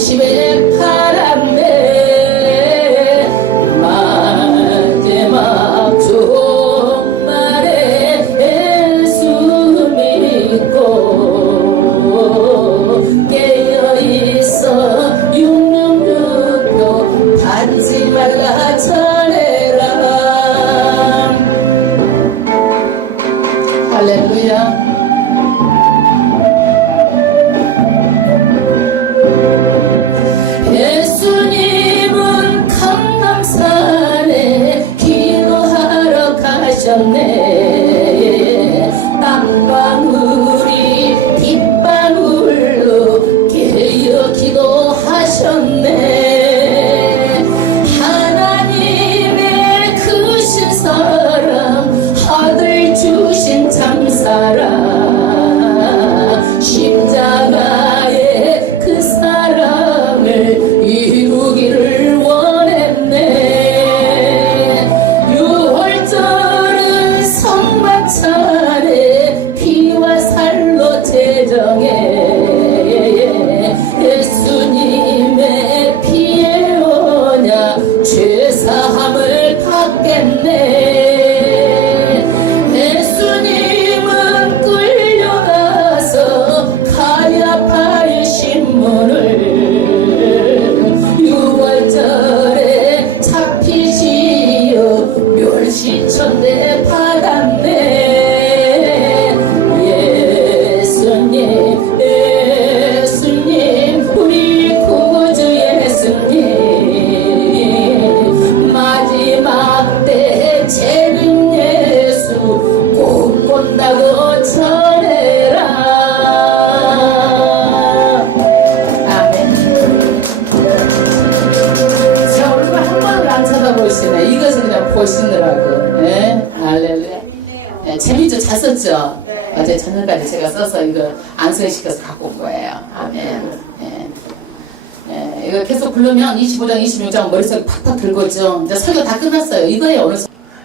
50의 바람에 마지막 종말에 숨 믿고 깨어있어 666도 받지 말라 전해라. 할렐루야. 예수님은 강남산에 기도하러 가셨네. 땀방울이 빗방울로 깨어 기도하셨네. 하나님의 크신 사랑, 아들 주신 참사랑, 십자가의 그 사랑을 이루기를 원했네. 6월절은 성막찬에 피와 살로 제정해. 예수님의 피에 오냐 죄사함을 받겠네. 예수님은 끌려가서 가야파의 신문을 6월절에 잡히시어 멸시천대 받았네. 예수님 우리 구주 예수님 마지막 때 재림 예수 꼭 온다고 전해라. 아멘. 자, 우리가 한 번을 안 쳐다보시네. 이것을 그냥 보시느라고. 네? 할렐루야. 네, 재밌죠? 잘 썼죠? 어제 저녁까지 제가 써서 이거 안수시켜서 갖고 온 거예요. 아멘. 네. 네, 이거 계속 부르면 25장, 26장 머릿속에 팍팍 들고죠. 이제 설교 다 끝났어요. 이거예요, 오늘.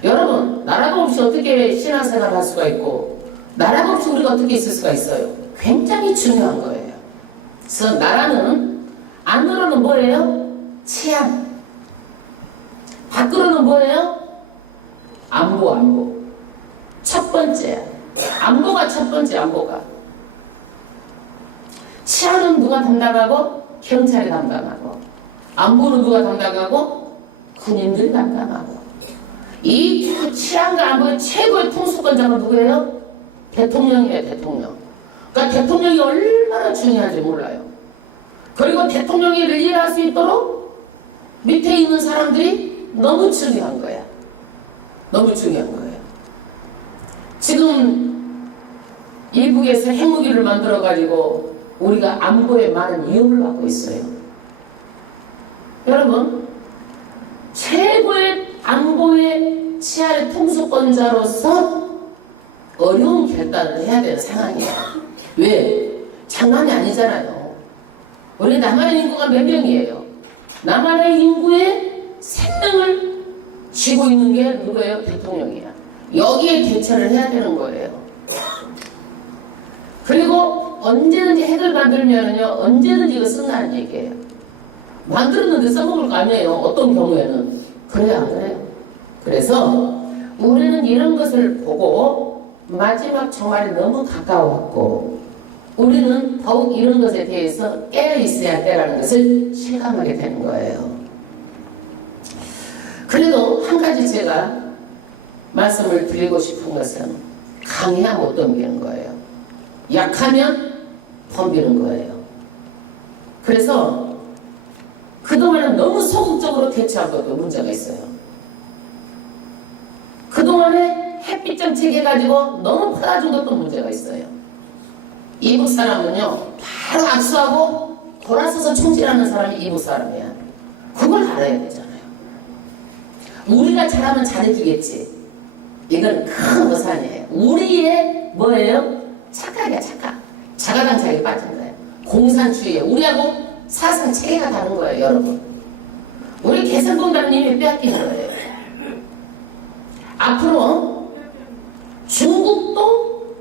여러분, 나라가 없이 어떻게 신앙생활을 할 수가 있고, 나라가 없이 우리가 어떻게 있을 수가 있어요? 굉장히 중요한 거예요. 그래서 나라는, 안으로는 뭐예요? 치안. 밖으로는 뭐예요? 안보. 첫 번째야. 안보가 첫 번째, 안보가. 치안은 누가 담당하고? 경찰이 담당하고. 안보는 누가 담당하고? 군인들이 담당하고. 이 치안과 안보의 최고의 통수권자가 누구예요? 대통령이에요, 대통령. 그러니까 대통령이 얼마나 중요한지 몰라요. 그리고 대통령이 일할 수 있도록 밑에 있는 사람들이 너무 중요한 거야. 너무 중요한 거예요. 지금 일국에서 핵무기를 만들어가지고 우리가 안보에 많은 위협을 받고 있어요. 여러분, 최고의 안보의 치안의 통수권자로서 어려운 결단을 해야 되는 상황이에요. 왜? 장난이 아니잖아요. 우리 남한의 인구가 몇 명이에요? 남한의 인구의 3명을 쥐고 있는 게 누구예요? 대통령이야. 여기에 대처를 해야 되는 거예요. 그리고 언제든지 핵을 만들면은요, 언제든지 이거 쓴다는 얘기예요. 만들었는데 써먹을 거 아니에요. 어떤 경우에는. 그래요, 안 그래요? 그래서 우리는 이런 것을 보고 마지막 종말이 너무 가까웠고, 우리는 더욱 이런 것에 대해서 깨어 있어야 한다는 것을 실감하게 되는 거예요. 그래도 한 가지 제가 말씀을 드리고 싶은 것은 강해야 못 덤비는 거예요. 약하면 덤비는 거예요. 그래서 그동안은 너무 소극적으로 대처한 것도 문제가 있어요. 그동안에 햇빛 정책 해가지고 너무 퍼다준 것도 문제가 있어요. 이북 사람은요, 바로 악수하고 돌아서서 총질하는 사람이 이북 사람이야. 그걸 알아야 되잖아요. 우리가 잘하면 잘해주겠지. 이건 큰 어산이에요. 우리의 뭐예요? 착각이야, 착각. 자가당착에 빠진 거예요. 공산주의에 우리하고 사상 체계가 다른 거예요, 여러분. 우리 개성공단님이 빼앗기는 거예요. 앞으로 중국도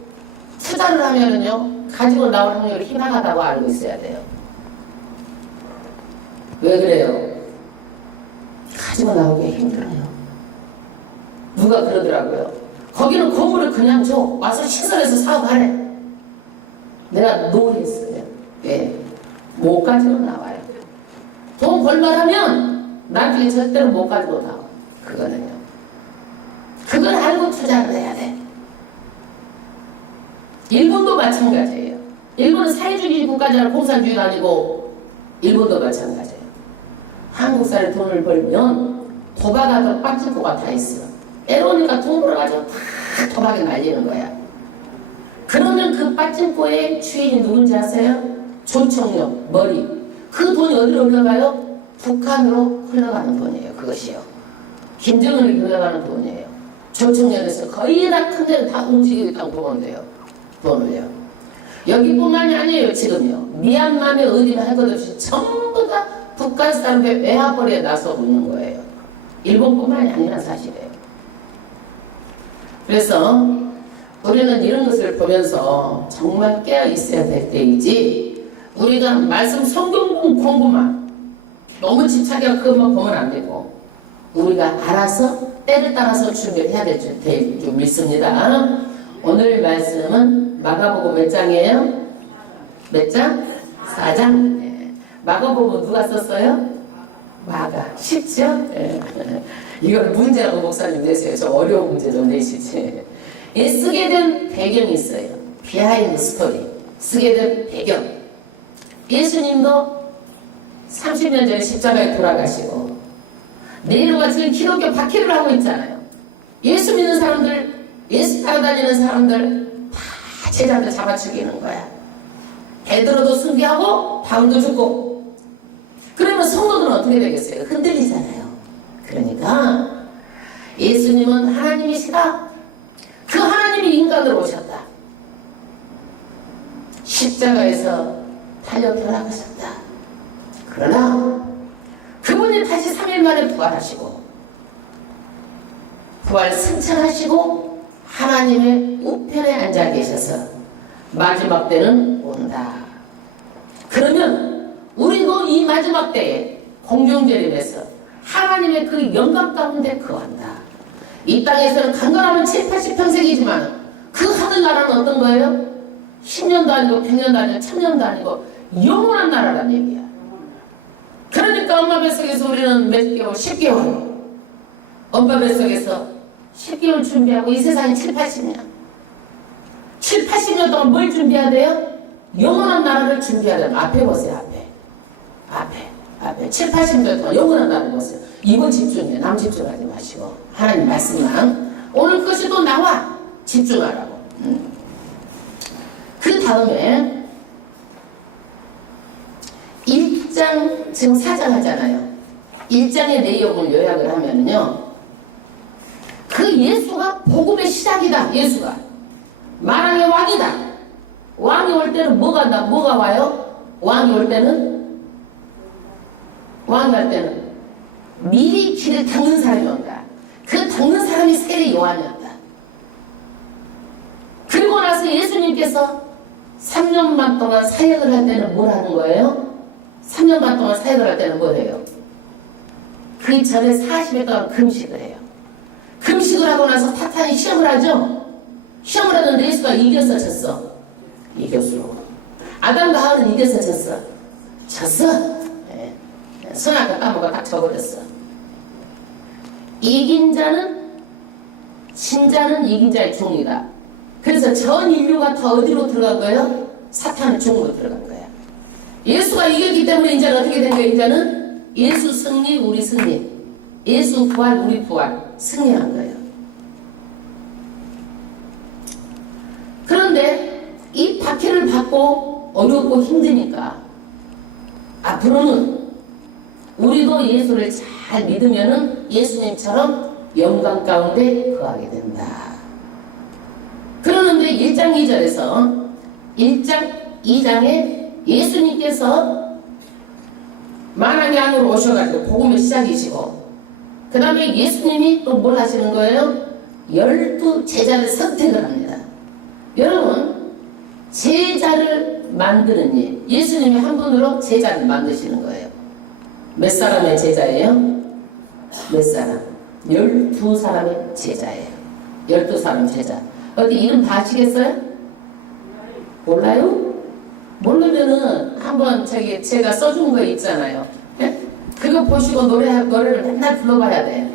투자를 하면은요, 가지고 나올 확률이 희망하다고 알고 있어야 돼요. 왜 그래요? 가지고 나오기 힘들어요. 누가 그러더라고요. 거기는 건물을 그냥 줘. 와서 시설해서 사업하래. 내가 노했어요. 예. 못 가지고 나와요. 돈 벌만하면 나중에 절대로 못 가지고 나와. 그거는요. 그걸 알고 투자를 해야 돼. 일본도 마찬가지예요. 일본은 사회주의 국가잖아. 공산주의가 아니고 일본도 마찬가지예요. 한국 사람이 돈을 벌면 도박하고 빠진코가 다 있어. 에로니까 돈 벌어가지고 다 도박에 날리는 거야. 그러면 그 빠진코의 주인이 누군지 아세요? 조청력, 머리. 그 돈이 어디로 흘러가요? 북한으로 흘러가는 돈이에요. 그것이요. 김정은이 흘러가는 돈이에요. 조청력에서 거의 다 큰 데는 다 움직이고 있다고 보면 돼요. 돈을요. 여기뿐만이 아니에요. 지금요. 미얀마에 어디나 할 것 없이 전부 다 북한 사람들 외화벌이에 나서고 있는 거예요. 일본뿐만이 아니라 사실이에요. 그래서 우리는 이런 것을 보면서 정말 깨어 있어야 될 때이지, 우리가 말씀 성경 공부만 너무 집착해서 그것만 보면 안 되고, 우리가 알아서 때를 따라서 준비해야 될 줄 믿습니다. 오늘 말씀은 마가복음 몇 장이에요? 몇 장? 4장. 네. 마가복음 누가 썼어요? 마가. 쉽죠? 네. 이걸 문제라고 목사님 내세요. 저 어려운 문제 좀 내시지. 이 쓰게 된 배경이 있어요. 비하인드 스토리. 쓰게 된 배경. 예수님도 30년 전에 십자가에 돌아가시고, 네로가 지금 기독교 박해를 하고 있잖아요. 예수 믿는 사람들, 예수 따라다니는 사람들 다 제자들 잡아 죽이는 거야. 베드로도 순교하고 바울도 죽고. 그러면 성도들은 어떻게 되겠어요? 흔들리잖아요. 그러니까 예수님은 하나님이시다. 그 하나님이 인간으로 오셨다. 십자가에서 달려 돌아가셨다. 그러나 그분이 다시 3일 만에 부활하시고, 부활 승천하시고 하나님의 우편에 앉아 계셔서 마지막 때는 온다. 그러면 우리도 이 마지막 때에 공중재림에서 하나님의 그 영광 가운데 거한다. 이 땅에서는 강건하면 7, 80평생이지만 그 하늘나라는 어떤 거예요? 10년도 아니고 100년도 아니고 1000년도 아니고 영원한 나라란 얘기야. 그러니까 엄마 뱃속에서 우리는 몇 개월? 10개월. 엄마 뱃속에서 10개월 준비하고 이 세상이 7, 80년. 7, 80년 동안 뭘 준비해야 돼요? 영원한 나라를 준비해야 돼요. 앞에 보세요. 앞에 7, 80년 동안 영원한 나라를 보세요. 이번 집중해. 남 집중하지 마시고 하나님 말씀만. 오늘 것이 또 나와. 집중하라고. 그 다음에 1장, 지금 4장 하잖아요. 1장의 내용을 요약을 하면요, 그 예수가 복음의 시작이다. 예수가 만왕의 왕이다. 왕이 올 때는 뭐가 와요? 왕이 올 때는 미리 길을 닦는 사람이 온다. 그 닦는 사람이 세례 요한이었다. 그리고 나서 예수님께서 3년 반 동안 사역을 할 때는 뭘 하는 거예요? 3년 반 동안 사역을 할 때는 뭘 해요? 그 전에 40일 동안 금식을 해요. 금식을 하고 나서 타탄이 시험을 하죠? 시험을 하는데 예수가 이겨서 졌어. 이겼어. 아담과 하와는 이겨서 졌어. 네. 선악과 까먹어 딱 져버렸어. 이긴 자는, 신자는 이긴 자의 종이다. 그래서 전 인류가 다 어디로 들어간 거예요? 사탄의 종으로 들어간 거야. 예수가 이겼기 때문에 이제는 어떻게 된 거예요? 이제는 예수 승리, 우리 승리. 예수 부활, 우리 부활. 승리한 거예요. 그런데 이 박해를 받고 어렵고 힘드니까 앞으로는 우리도 예수를 잘 믿으면은 예수님처럼 영광 가운데 거하게 된다. 그러는데 1장 2절에서 1장 2장에 예수님께서 만왕의 왕으로 오셔가지고 복음의 시작이시고, 그 다음에 예수님이 또 뭘 하시는 거예요? 12 제자를 선택을 합니다. 여러분, 제자를 만드는 일, 예수님이 한 분으로 제자를 만드시는 거예요. 몇 사람의 제자예요? 몇 사람? 12사람의 제자예요. 12사람 제자. 어디 이름 다 아시겠어요? 몰라요? 모르면은 한번 제가 써준 거 있잖아요. 예? 그거 보시고 노래를 맨날 불러봐야 돼요.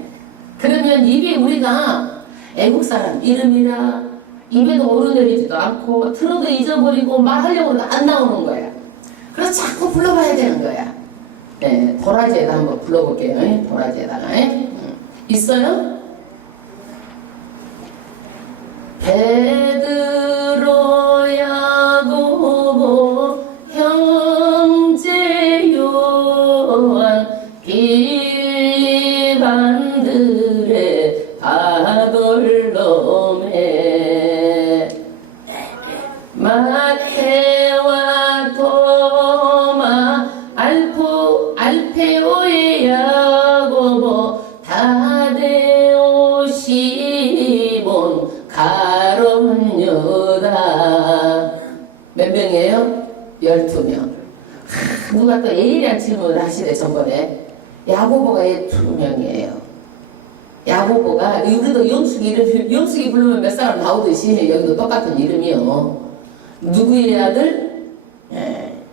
그러면 입에 우리가 애국 사람 이름이라 입에도 오르내리지도 않고 들어도 잊어버리고 말하려고 해도 안 나오는 거야. 그래서 자꾸 불러봐야 되는 거야. 네, 도라지에다 한번 불러볼게요. 예? 도라지에다가. 있어요? 베드로 야고보 형제 요한 빌립 안드레 바돌로메 마테와 토마 알페오의 야고보 타데오 시몬 가론 유다. 몇 명이에요? 12명. 누가 또 예리한 질문을 하시네 전번에. 야고보가 12명이에요. 야고보가 우리도 영숙이 부르면 몇 사람 나오듯이 여기도 똑같은 이름이요. 누구의 아들?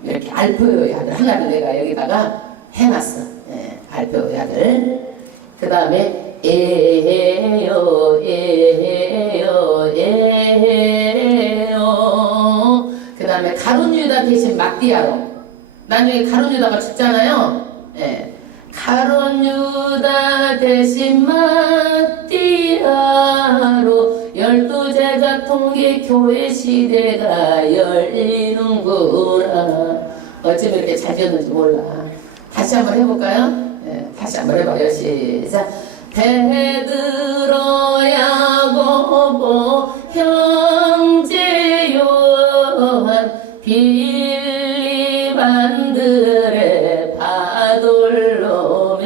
이렇게 알페오의 아들 하나를 내가 여기다가 해놨어. 알페오의 아들. 그 다음에 에헤요 그 다음에 가룟 유다 대신 막디아로. 나중에 가룟 유다가 죽잖아요. 가룟 유다 대신 막디아로 12제자 통계 교회 시대가 열리는구나. 어쩜 이렇게 잘 지었는지 몰라. 다시 한번 해볼까요? 다시 한번 해봐요. 시작. 베드로 야고보 형제 요한 빌립 안드레 바돌로메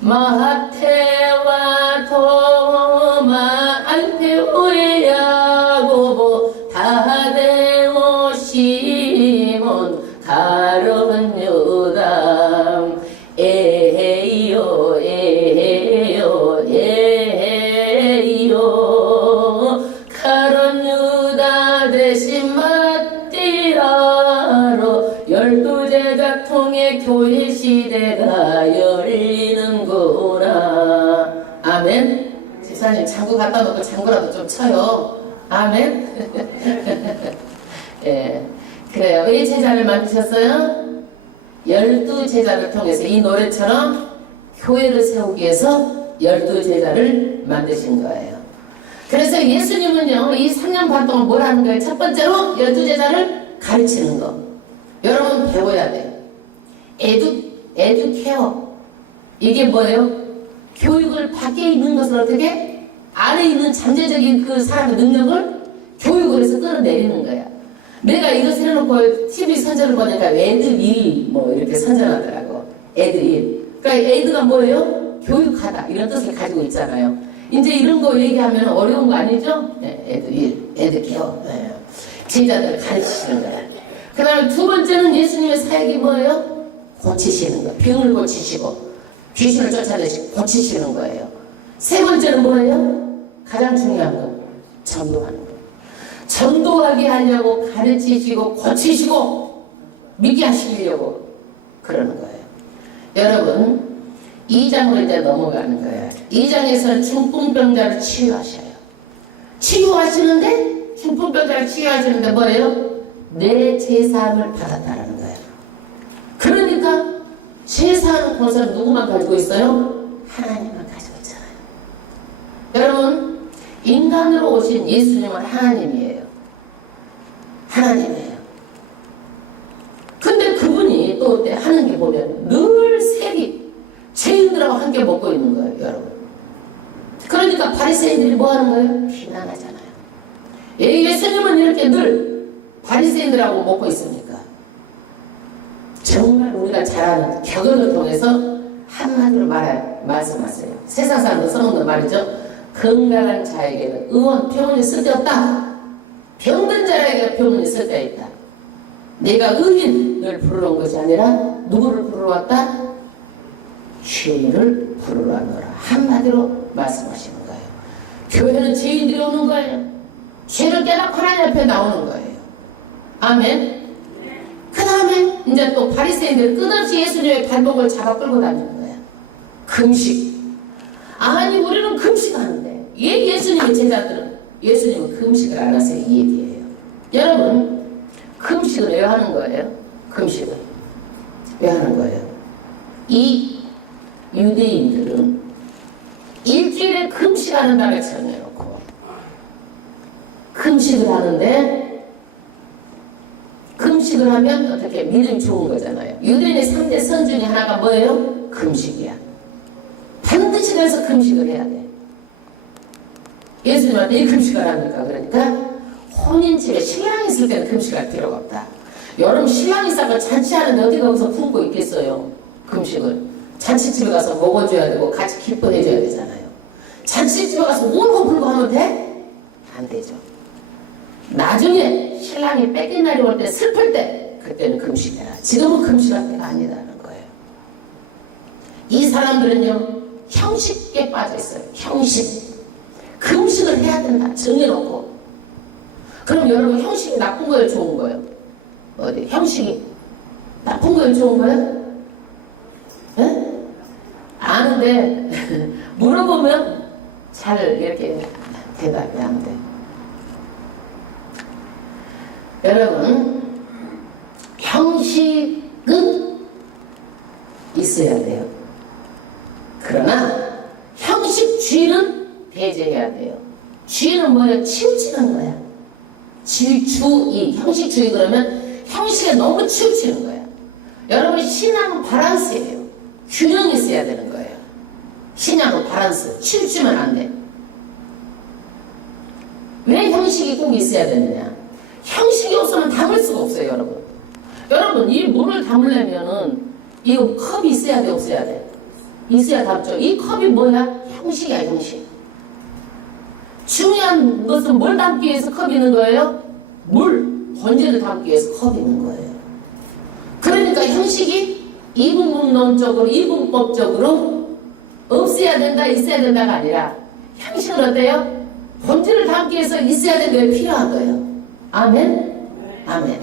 마테와 토마 알페오의 야고보 타데오 시몬 가론 유다 에헤요 가론 유다 대신 막디아로 12제자 통해 교회 시대가 열리는구나. 아멘. 집사님 장구 갖다 놓고 장구라도 좀 쳐요. 아멘. 예, 그래요. 왜 제자를 만드셨어요? 12제자를 통해서 이 노래처럼 교회를 세우기 위해서 12제자를 만드신 거예요. 그래서 예수님은요, 이 3년 반 동안 뭘 하는 거예요? 첫 번째로 12제자를 가르치는 거. 여러분 배워야 돼요. 에듀케어. 이게 뭐예요? 교육을 밖에 있는 것을 어떻게? 안에 있는 잠재적인 그 사람의 능력을 교육을 해서 끌어내리는 거야. 내가 이것을 해놓고 TV 선전을 보니까 에드윌 뭐 이렇게 선전하더라고. 에드윌. 그러니까 에드가 뭐예요? 교육하다 이런 뜻을 가지고 있잖아요. 이제 이런 거 얘기하면 어려운 거 아니죠? 에드윌, 에드케어. 제자들을 가르치시는 거야. 그 다음에 두 번째는 예수님의 사역이 뭐예요? 고치시는 거. 병을 고치시고 귀신을 쫓아내시고 고치시는 거예요. 세 번째는 뭐예요? 가장 중요한 거. 전도하는 거. 전도하게 하려고 가르치시고 고치시고 믿게 하시려고 그러는 거예요. 여러분 2장으로 이제 넘어가는 거예요. 2장에서는 중풍병자를 치유하셔요. 치유하시는데 중풍병자를 치유하시는데 뭐예요? 내 제사함을 받았다라는 거예요. 그러니까 제사하는 권세는 누구만 가지고 있어요? 하나님만 가지고 있잖아요. 여러분 인간으로 오신 예수님은 하나님이에요. 하나님이에요. 근데 그분이 또 하는 게 보면 늘 세리 죄인들하고 함께 먹고 있는 거예요. 여러분. 그러니까 바리새인들이 뭐 하는 거예요? 비난하잖아요. 예수님은 이렇게 늘 바리새인들하고 먹고 있습니까? 정말 우리가 잘 아는 격언을 통해서 한마디로 말씀하세요. 세상 사람들 써놓는 말이죠. 건강한 자에게는 의원 병원이 쓸데없다. 병든 자에게 병원이 쓸데있다. 내가 의인을 부르러 온 것이 아니라 누구를 부르러 왔다? 죄인을 부르러 왔노라. 한마디로 말씀하시는 거예요. 교회는 죄인들이 오는 거예요. 죄를 깨닫고 하나님 앞에 나오는 거예요. 아멘. 그 다음에 이제 또 바리새인들 끝없이 예수님의 발목을 잡아 끌고 다니는 거야. 금식. 아니 우리는 금식하는데 예수님의 제자들은 예수님은 금식을 안 하세요. 이 얘기예요. 여러분 금식을 왜 하는 거예요? 금식을 왜 하는 거예요? 이 유대인들은 일주일에 금식하는 날을 정해놓고 금식을 하는데 금식을 하면 어떻게 믿음이 좋은 거잖아요. 유대인의 3대 선 중에 하나가 뭐예요? 금식이야. 반드시 그래서 금식을 해야 돼. 예수님한테 이 금식을 합니까? 그러니까 혼인집에 신랑이 있을 때는 금식할 필요가 없다. 여러분 신랑이 있다가 잔치하는데 어디 거기서 품고 있겠어요? 금식을. 잔치집에 가서 먹어줘야 되고 같이 기뻐해줘야 되잖아요. 잔치집에 가서 울고 불고 하면 돼? 안 되죠. 나중에 신랑이 뺏긴 날이 올 때 슬플 때 그때는 금식해라. 지금은 금식할 때가 아니라는 거예요. 이 사람들은요 형식에 빠져 있어요. 형식. 금식을 해야 된다. 정해놓고. 그럼 여러분 형식이 나쁜 거예요? 좋은 거예요? 어디? 형식이 나쁜 거예요? 좋은 거예요? 네? 아는데 물어보면 잘 이렇게 대답이 안 돼. 여러분 형식은 있어야 돼요. 그러나 형식주의는 배제해야 돼요. 주의는 뭐예요? 치우치는 거야. 주의, 형식주의 그러면 형식에 너무 치우치는 거야. 여러분 신앙은 바란스예요. 균형이 있어야 되는 거예요. 신앙은 바란스. 치우치면 안 돼. 왜 형식이 꼭 있어야 되느냐? 형식이 없으면 담을 수가 없어요, 여러분. 여러분, 이 물을 담으려면은 이 컵이 있어야 돼, 없어야 돼? 있어야 담죠. 이 컵이 뭐야? 형식이야, 형식. 중요한 것은 뭘 담기 위해서 컵이 있는 거예요? 물, 번제를 담기 위해서 컵이 있는 거예요. 그러니까 형식이 이분법론적으로, 이분법적으로 없어야 된다, 있어야 된다가 아니라 형식은 어때요? 번제를 담기 위해서 있어야 되는 게 필요한 거예요. 아멘? 아멘.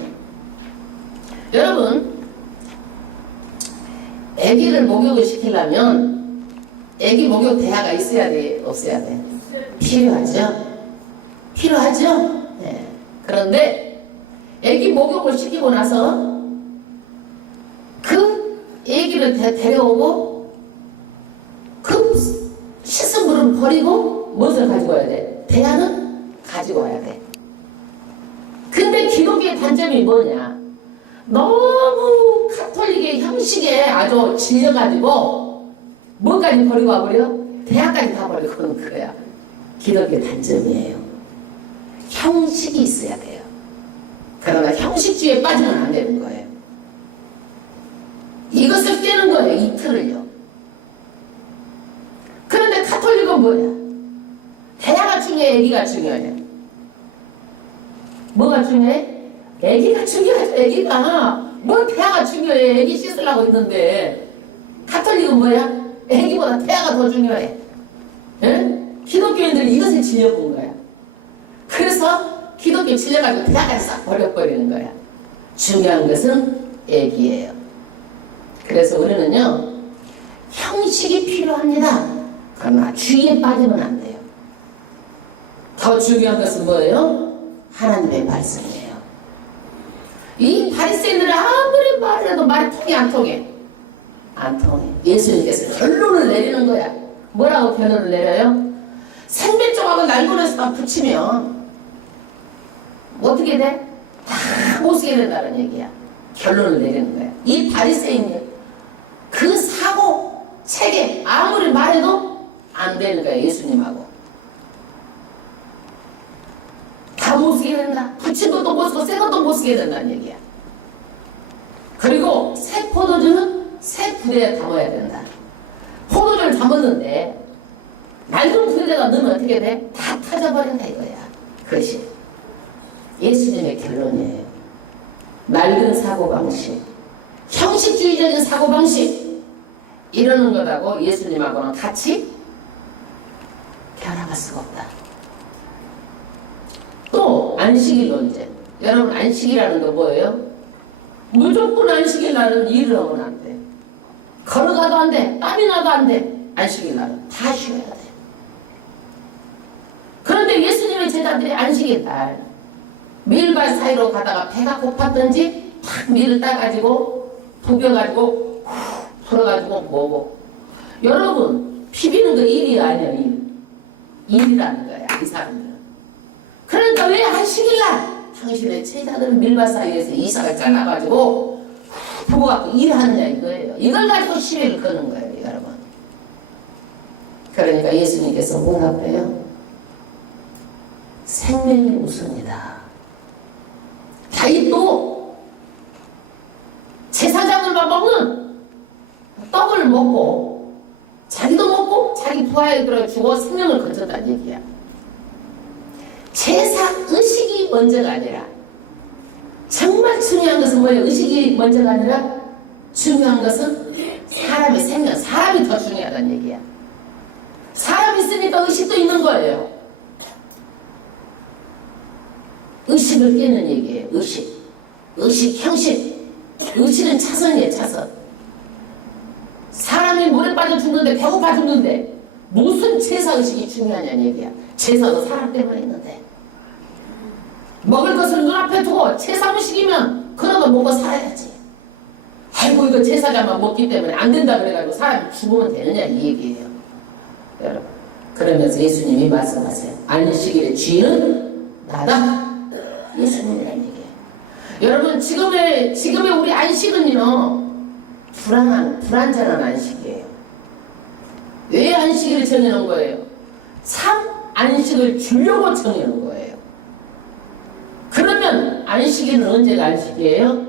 여러분, 아기를 목욕을 시키려면 아기 목욕 대야가 있어야 돼, 없어야 돼? 필요하죠? 필요하죠? 네. 그런데 아기 목욕을 시키고 나서 그 아기를 데려오고 그 씻은 물을 버리고 무엇을 가지고 와야 돼? 대야는 가지고 와야 돼. 근데 기독교의 단점이 뭐냐? 너무 카톨릭의 형식에 아주 질려가지고 뭐까지 버리고 와버려? 대학까지 다 버리고 그러는 거야. 기독교의 단점이에요. 형식이 있어야 돼요. 그러나 형식주의에 빠지면 안 되는 거예요. 이것을 깨는 거예요. 이 틀을요. 그런데 카톨릭은 뭐야? 대야가 중요해? 애기가 중요해? 뭐가 중요해? 애기가 중요하죠. 애기가 뭘 태아가 중요해. 애기 씻으려고 있는데 카톨릭은 뭐야? 애기보다 태아가 더 중요해. 에? 기독교인들이 이것을 질려본 거야. 그래서 기독교 질려가지고 태아까지 싹 버려버리는 거야. 중요한 것은 애기예요. 그래서 우리는요 형식이 필요합니다. 그러나 주의에 빠지면 안 돼요. 더 중요한 것은 뭐예요? 하나님의 말씀이에요. 이 바리새인들은 아무리 말해도 말이 통해 안 통해? 안 통해. 예수님께서 결론을 내리는 거야. 뭐라고 결론을 내려요? 생명종하고 날고에서 다 붙이면 어떻게 돼? 다 못쓰게 된다는 얘기야. 결론을 내리는 거야. 이 바리새인들 그 사고 체계 아무리 말해도 안 되는 거야. 예수님하고 다 못쓰게 된다. 붙인 것도 못쓰고 새 것도 못쓰게 된다는 얘기야. 그리고 새 포도주는 새 부대에 담아야 된다. 포도주를 담았는데 낡은 부대에다 넣으면 어떻게 돼? 다 터져버린다 이거야. 그것이 예수님의 결론이에요. 낡은 사고방식, 형식주의적인 사고방식, 이러는 거라고 예수님하고는 같이 결합할 수가 없다. 또 안식일 논쟁. 여러분, 안식이라는 거 뭐예요? 무조건 안식일 날은 일을 하면 안 돼. 걸어가도 안 돼. 땀이 나도 안 돼. 안식일 날은 다 쉬어야 돼. 그런데 예수님의 제자들이 안식일 날 밀밭 사이로 가다가 배가 고팠던지 탁 밀을 따가지고 부벼가지고 풀어가지고 먹고. 여러분, 비비는 거 일이 아니야. 일이라는 거야, 이 사람들은. 그러니까 왜 안식일날 당신의 제자들은 밀밭 사이에서 이삭을 잘라가지고 부어갖고 일하느냐 이거예요. 이걸 가지고 시비를 거는 거예요, 여러분. 그러니까 예수님께서 뭐라 그래요? 생명이 우선이다. 다윗도 제사장들만 먹는 떡을 먹고 자기도 먹고 자기 부하에 들어 주고 생명을 건졌다는 얘기야. 제사 의식이 먼저가 아니라, 정말 중요한 것은 뭐예요? 의식이 먼저가 아니라 중요한 것은 사람의 생명, 사람이 더 중요하다는 얘기야. 사람이 있으니까 의식도 있는 거예요. 의식을 깨는 얘기예요. 의식, 형식. 의식은 차선이에요, 차선. 사람이 물에 빠져 죽는데, 배고파 죽는데 무슨 제사의식이 중요하냐는 얘기야. 제사도 사람 때문에 있는데. 먹을 것을 눈앞에 두고 제사의식이면 그런 거 먹고 살아야지. 아이고, 이거 제사장만 먹기 때문에 안 된다 그래가지고 사람이 죽으면 되느냐 이 얘기예요, 여러분. 그러면서 예수님이 말씀하세요. 안식일의 주인은 나다. 예수님이라는 얘기예요. 여러분, 지금의 우리 안식은요, 불완전한 안식이에요. 왜 안식일을 정해놓은 거예요? 참 안식을 주려고 정해놓은 거예요. 그러면 안식일은 언제가 안식이에요?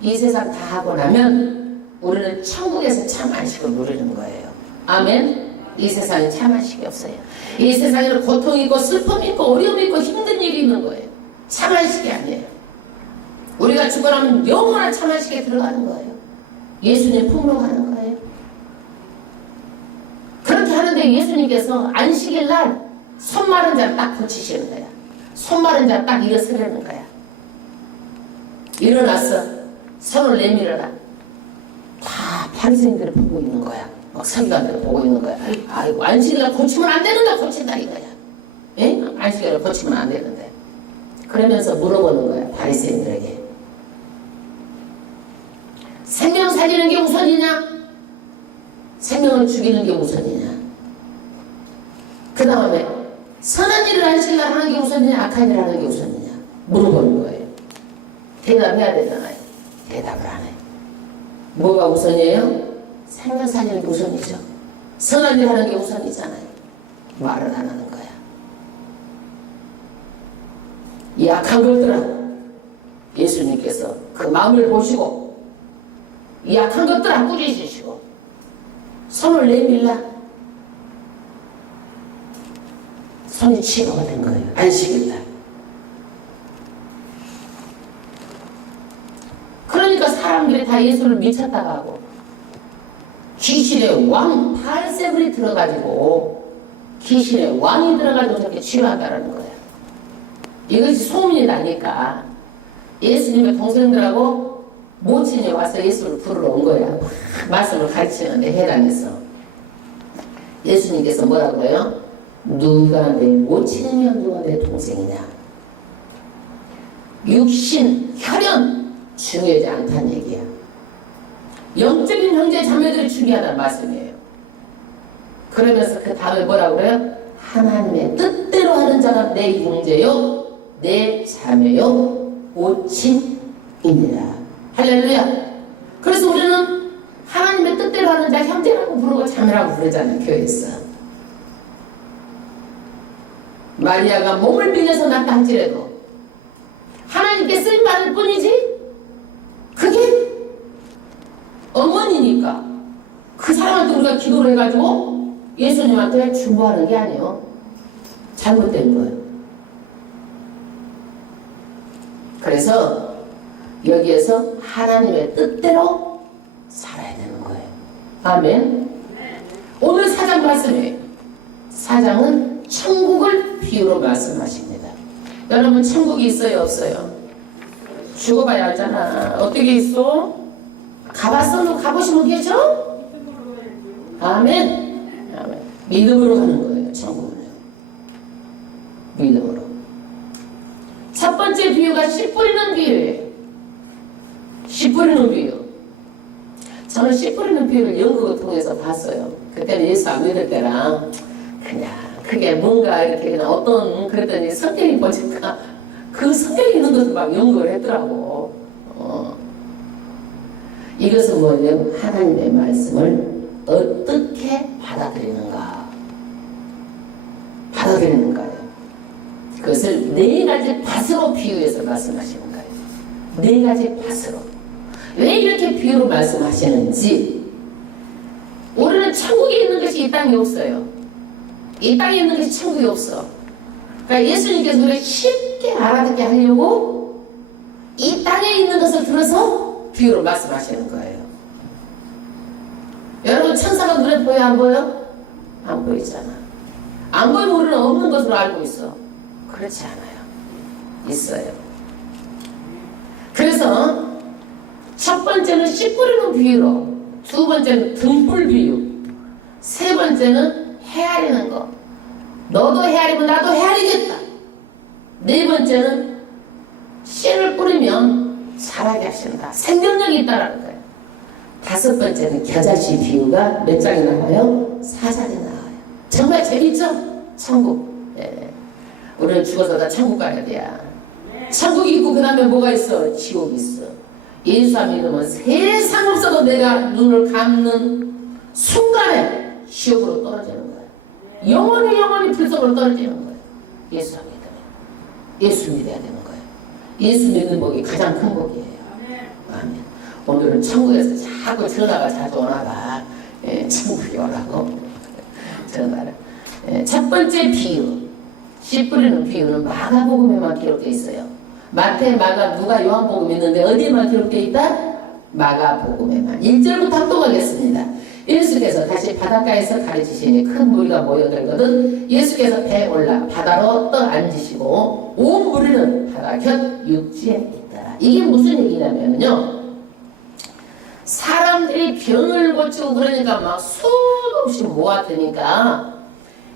이 세상 다 하고 나면 우리는 천국에서 참 안식을 누리는 거예요. 아멘. 이 세상에 참 안식이 없어요. 이 세상에는 고통이 있고 슬픔이 있고 어려움이 있고 힘든 일이 있는 거예요. 참 안식이 아니에요. 우리가 죽어나면 영원한 참 안식에 들어가는 거예요. 예수님 품으로 가는 거예요. 그렇게 하는데 예수님께서 안식일 날 손 마른 자 딱 고치시는 거야. 손 마른 자 딱 일어서려는 거야. 일어났어. 손을 내밀어라. 다 바리새인들을 보고 있는 거야. 막 서기관들을 보고 있는 거야. 아이고, 안식일날 고치면 안 되는데 고친다 이거야. 예? 안식일날 고치면 안 되는데. 그러면서 물어보는 거야, 바리새인들에게. 생명 살리는 게 우선이냐? 생명을 죽이는 게 우선이냐? 그 다음에 선한 일을 안식일날 하는 게 우선이냐, 악한 일을 하는 게 우선이냐? 물어보는 거예요. 대답해야 되잖아요. 대답을 안 해. 뭐가 우선이에요? 생명 살리는 게 우선이죠. 선한 일 하는 게 우선이잖아요. 말을 안 하는 거야. 이 악한 것들아, 예수님께서 그 마음을 보시고 이 악한 것들아 꾸짖으시고 손을 내밀라. 손이 치료가 된 거예요. 안식일날. 그러니까 사람들이 다 예수를 미쳤다고 하고 귀신의 왕 바알세불이 들어가지고 귀신의 왕이 들어가지고 저렇게 치료한다는 거예요. 이것이 소문이 나니까 예수님의 동생들하고 모친이 와서 예수를 부르러 온 거야. 말씀을 가르치는데 해당해서 예수님께서 뭐라고요? 누가 내 모친이면 누가 내 동생이냐? 육신, 혈연 중요하지 않다는 얘기야. 영적인 형제 자매들이 중요하다는 말씀이에요. 그러면서 그 다음에 뭐라고 그래요? 하나님의 뜻대로 하는 자가 내 형제요, 내 자매요, 모친이니라. 할렐루야. 그래서 우리는 하나님의 뜻대로 하는 자 형제라고 부르고 자매라고 부르잖아요, 교회에서. 마리아가 몸을 빌려서 낳다 할지라도 하나님께 쓰임받을 뿐이지 그게 어머니니까 그 사람한테 우리가 기도를 해가지고 예수님한테 중보하는 게 아니에요. 잘못된 거예요. 그래서 여기에서 하나님의 뜻대로 살아야 되는 거예요. 아멘. 오늘 4장 말씀이에요. 4장은 천국을 비유로 말씀하십니다. 여러분 천국이 있어요 없어요? 죽어봐야 알잖아. 어떻게 있어? 가봤어? 가보시면 계셔? 아멘. 아멘. 믿음으로 가는 거예요. 천국은요. 믿음으로. 첫 번째 비유가 씨 뿌리는 비유예요. 씨 뿌리는 비유. 저는 씨 뿌리는 비유를 연극을 통해서 봤어요. 그때는 예수 안 믿을 때랑 그냥 그게 뭔가 이렇게 그냥 어떤 그랬더니 성경이 보니까 그 성경이 있는 것을 막 연구를 했더라고. 이것은 뭐냐면 하나님의 말씀을 어떻게 받아들이는가. 받아들이는가요. 그것을 네 가지 밭으로 비유해서 말씀하시는 거예요. 네 가지 밭으로. 왜 이렇게 비유로 말씀하시는지. 우리는 천국에 있는 것이 이 땅에 없어요. 이 땅에 있는 것이 천국이 없어. 그러니까 예수님께서 우리를 쉽게 알아듣게 하려고 이 땅에 있는 것을 들어서 비유로 말씀하시는 거예요. 여러분 천사가 눈에 보여 안 보여? 안 보이잖아. 안 보이면 우리는 없는 것으로 알고 있어. 그렇지 않아요. 있어요. 그래서 첫 번째는 씨 뿌리는 비유로, 두 번째는 등불 비유, 세 번째는 헤아리는 거. 너도 헤아리면 나도 헤아리겠다. 네 번째는 씨를 뿌리면 자라게 하신다. 생명력이 있다라는 거예요. 다섯 번째는 겨자씨 비유가 몇 장이 나와요? 4장이 나와요. 정말 재밌죠? 천국. 예. 우리는 죽어서 다 천국 가야 돼요. 천국이 있고 그 다음에 뭐가 있어? 지옥이 있어. 예수 안 믿으면 세상 없어도 내가 눈을 감는 순간에 지옥으로 떨어지는 거예요. 영원히 불속으로 떨어지는 거예요. 예수 안 믿으면. 예수 믿어야 되는 거예요. 예수 믿는 복이 가장 큰 복이에요. 아멘. 오늘은 천국에서 자꾸 전화가 자주 오나봐. 예, 천국이 오라고. 전화를. 예, 첫 번째 비유. 씨 뿌리는 비유는 마가복음에만 기록되어 있어요. 마태, 마가, 누가, 요한복음 있는데 어디에만 기록되어 있다? 마가복음에만. 1절부터 합독하겠습니다. 예수께서 다시 바닷가에서 가르치시니 큰 무리가 모여들거든 예수께서 배에 올라 바다로 떠앉으시고 온 무리는 바다 곁 육지에 있더라. 이게 무슨 얘기냐면요, 사람들이 병을 고치고 그러니까 막 수도 없이 모아드니까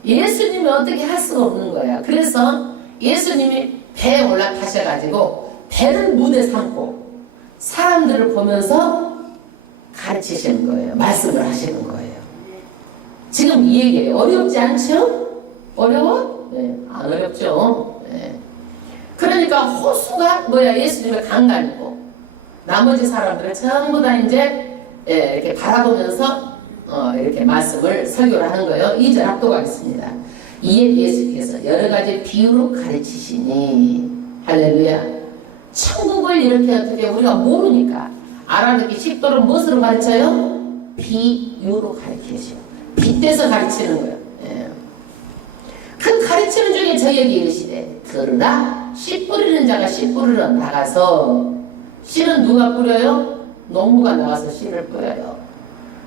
예수님이 어떻게 할 수가 없는 거야. 그래서 예수님이 배에 올라타셔가지고 배를 무대 삼고 사람들을 보면서 가르치시는 거예요. 말씀을 하시는 거예요. 지금 이 얘기예요. 어렵지 않죠? 어려워? 네, 안 어렵죠. 네. 그러니까 호수가 뭐야? 예수님의 강단이고 나머지 사람들은 전부 다 이제 이렇게 바라보면서 이렇게 말씀을 설교를 하는 거예요. 2절 합독하겠습니다. 이에 예수께서 여러 가지 비유로 가르치시니 할렐루야. 천국을 이렇게 어떻게 우리가 모르니까 알아듣기 쉽도록 무엇으로 가르쳐요? 비유로 가르치죠. 빗대서 가르치는 거예요. 예. 그 가르치는 중에 저에게 이르시되 들으라. 씨 뿌리는 자가 씨 뿌리러 나가서, 씨는 누가 뿌려요? 농부가 나가서 씨를 뿌려요.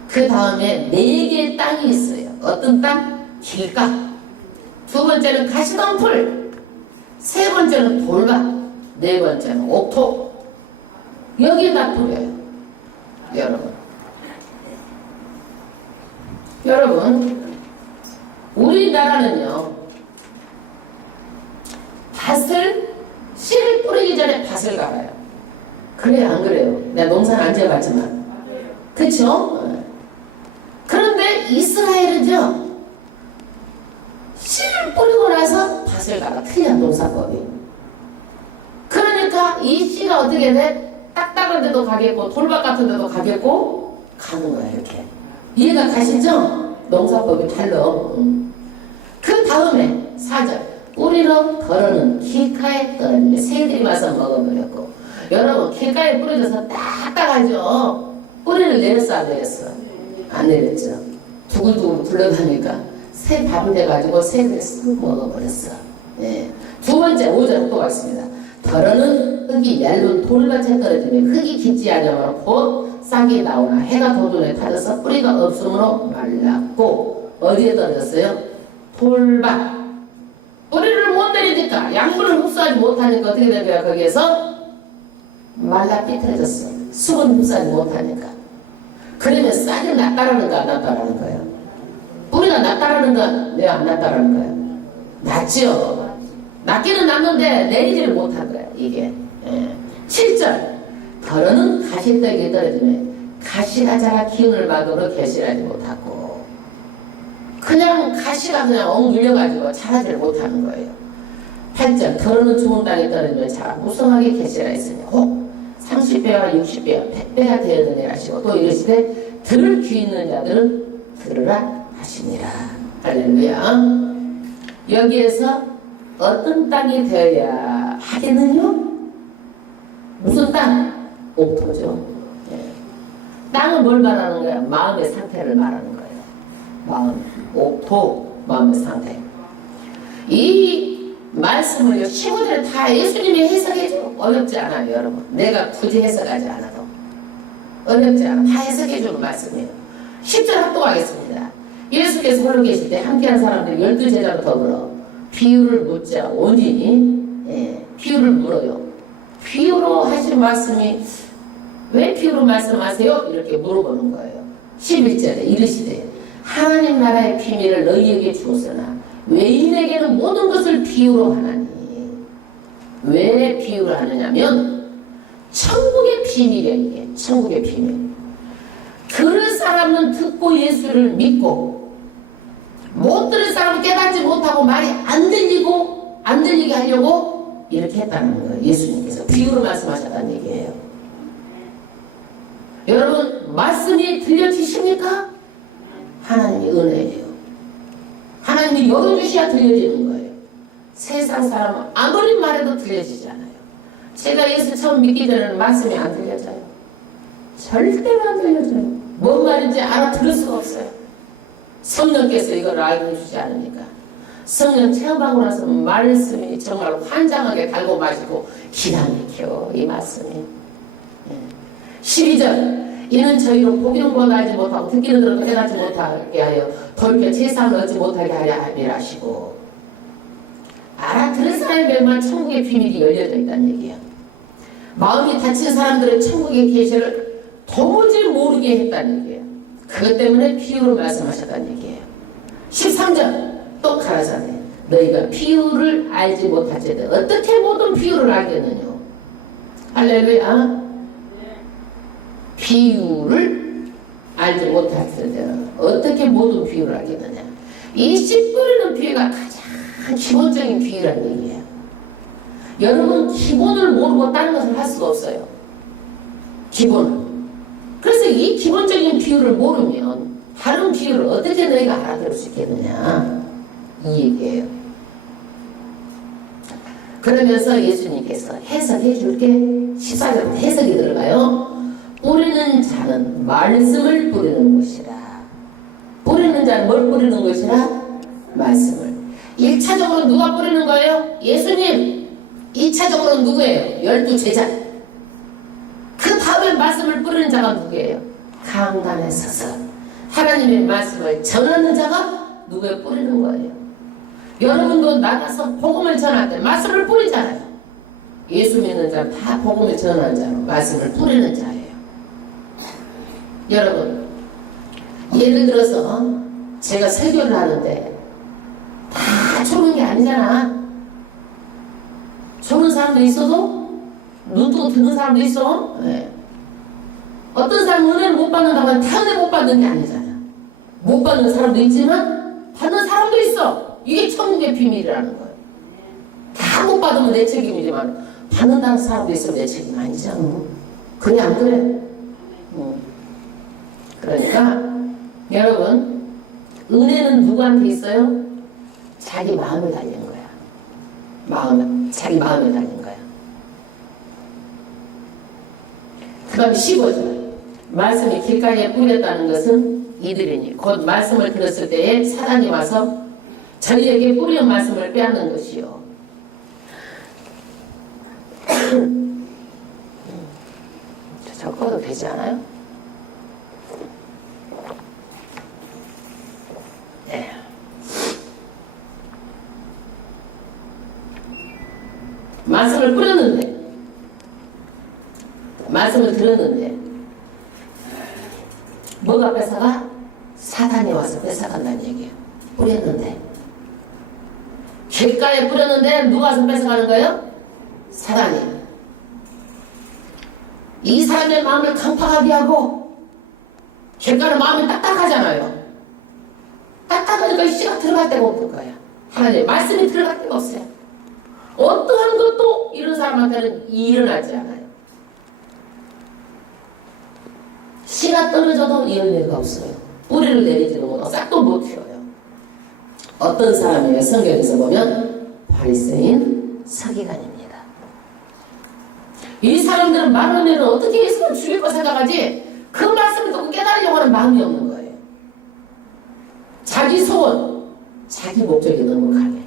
그 다음에 4개의 땅이 있어요. 어떤 땅? 길가. 두 번째는 가시덤불. 세 번째는 돌밭. 네 번째는 옥토. 여기에다 뿌려요. 여러분 우리나라는요, 씨를 뿌리기 전에 밭을 갈아요. 그래요 안 그래요? 내가 농사는 안 지어봤지만. 그쵸? 그런데 이스라엘은요, 씨를 뿌리고 나서 밭을 갈아. 틀린 농사법이. 그러니까 이 씨가 어떻게 돼? 딱딱한 데도 가겠고 돌밭 같은 데도 가겠고 가는 거야. 이렇게 이해가 가시죠? 농사법이 달라. 그 다음에 4절 뿌리러 덜어는 길가에 떨어지면 새들이 와서 먹어버렸고. 여러분 길가에 뿌려져서 딱딱하죠? 뿌리를 내렸어 안 내렸어? 안 내렸죠. 두글두글 굴러다니까 새 밥이 돼가지고 새들이 쓱 먹어버렸어. 예. 두 번째 5절 또 왔습니다. 더러는 흙이 얇은 돌밭에 떨어지면 흙이 깊지 않으므로 곧 싹이 나오나 해가 도전에 타져서 뿌리가 없으므로 말랐고 어디에 떨어졌어요? 돌밭. 뿌리를 못 내리니까 양분을 흡수하지 못하니까 어떻게 된 거야? 거기에서 말라 삐뚤어졌어. 수분 흡수하지 못하니까. 그러면 싹이 낫다라는가 안 낫다라는 거예요? 뿌리가 낫다라는가 왜 안 낫다라는 거예요? 낫죠. 낫기는 낫는데 내리지를 못한 거예요. 이게 7절 더러는 가시떡이 떨어지면 가시가 자라 기운을 막으로 결실하지 못하고 그냥 가시가 그냥 엉눌려가지고 자라지를 못하는 거예요. 8절 더러는 좋은 땅에 떨어지면 자라 무성하게 결실하였으니 혹 30배와 60배와 100배가 되어드니라 하시고 또 이르시되 들을 귀 있는 자들은 들으라 하시니라. 할렐루야. 여기에서 어떤 땅이 되어야 하겠느냐? 무슨 땅? 옥토죠. 땅은 뭘 말하는 거야? 마음의 상태를 말하는 거예요. 마음, 옥토, 마음의 상태. 이 말씀을 15절에 다 예수님이 해석해주고 어렵지 않아요, 여러분. 내가 굳이 해석하지 않아도 어렵지 않아. 다 해석해주는 말씀이에요. 10절 합독하겠습니다. 예수께서 홀로 계실 때 함께한 사람들 12제자로 더불어 비유를 묻자 오니 비유를 물어요. 비유로 하신 말씀이 왜 비유로 말씀하세요? 이렇게 물어보는 거예요. 11절에 이르시되 하나님 나라의 비밀을 너희에게 주었으나 외인에게는 모든 것을 비유로 하나니. 왜 비유를 하느냐면 천국의 비밀이에요. 이게 천국의 비밀. 들을 사람은 듣고 예수를 믿고 못 들을 사람은 깨닫지 못하고 말이 안 들리게 하려고 이렇게 했다는 거예요. 예수님께서 비유로 말씀하셨다는 얘기예요. 여러분 말씀이 들려지십니까? 하나님이 은혜예요. 하나님이 열어주셔야 들려지는 거예요. 세상 사람은 아무리 말해도 들려지지 않아요. 제가 예수 처음 믿기 전에는 말씀이 안 들려져요. 절대로 안 들려져요. 뭔 말인지 알아들을 수가 없어요. 성령께서 이걸 알려주지 않으니까. 성령 체험하고 나서 말씀이 정말 환장하게 달고 마시고 기가 막혀 이 말씀이. 12절 이는 저희로 보기는 권하지 못하고 듣기는 들어도 깨닫지 못하게 하여 돌켜 세상을 얻지 못하게 하려 함이라 하시고 알아들은 사람의 멸망 천국의 비밀이 열려져 있다는 얘기예요. 마음이 다친 사람들은 천국의 계시를 도무지 모르게 했다는 얘기예요. 그것 때문에 비유로 말씀하셨다는 얘기예요. 13절 또 가라사대 너희가 비유를 알지 못하지도 어떻게 모든 비유를 알겠느냐. 할렐루야. 비유를 알지 못할 때는 어떻게 모든 비유를 알겠느냐. 이 씨 뿌리는 비유가 가장 기본적인 비유라는 얘기예요. 여러분 기본을 모르고 다른 것을 할 수가 없어요. 기본을. 그래서 이 기본적인 비유를 모르면 다른 비유를 어떻게 너희가 알아들을 수 있겠느냐 이 얘기예요. 그러면서 예수님께서 해석해 줄게. 14절 해석이 들어가요. 뿌리는 자는 말씀을 뿌리는 것이라. 뿌리는 자는 뭘 뿌리는 것이라? 말씀을. 1차적으로 누가 뿌리는 거예요? 예수님. 2차적으로 누구예요? 12제자. 그 다음에 말씀을 뿌리는 자가 누구예요? 강단에 서서 하나님의 말씀을 전하는 자가 누구에 뿌리는 거예요? 여러분도 나가서 복음을 전할 때 말씀을 뿌리잖아요. 예수 믿는 자는 다 복음을 전하는 자로 말씀을 뿌리는 자예요. 여러분 예를 들어서 제가 설교를 하는데 다 좋은 게 아니잖아. 좋은 사람도 있어도 눈 뜨고 듣는 사람도 있어. 네. 어떤 사람은 은혜를 못 받는다고 하면 다 은혜 못 받는 게 아니잖아. 못 받는 사람도 있지만 받는 사람도 있어. 이게 천국의 비밀이라는 거예요. 다 못 받으면 내 책임이지만 받는다는 사람도 있으면 내 책임 아니잖아. 그래 안 그래? 그러니까 여러분 은혜는 누구한테 있어요? 자기 마음에 달린 거야. 자기 마음에 달린 거야. 그 다음 15절 말씀이 길가에 뿌렸다는 것은 이들이니 곧 말씀을 들었을 때에 사단이 와서 저희에게 뿌린 말씀을 빼앗는 것이요. 되지 않아요? 네. 말씀을 뿌렸는데, 말씀을 들었는데 뭐가 뺏어가? 사단이 와서 뺏어간다는 얘기예요. 뿌렸는데, 길가에 뿌렸는데 누가 와서 뺏어가는 거예요? 사단이. 이 사람의 마음을 강팍하게 하고, 길가는 마음이 딱딱하잖아요. 딱딱하니까 씨가 들어갈 데가 없는 거야. 하나님 말씀이 들어갈 데가 없어요. 어떠한 것도 이런 사람한테는 일어나지 않아요. 씨가 떨어져도 열매가 없어요. 뿌리를 내리지도 못하고 싹도 못 튀어요. 어떤 사람이에요? 성경에서 보면 바리새인 서기관입니다. 이 사람들은 말하면 어떻게 예수를 죽일 거 생각하지 그 말씀을 듣고 깨달으려고 하는 마음이 없는 거예요. 자기 소원, 자기 목적이 너무 강해.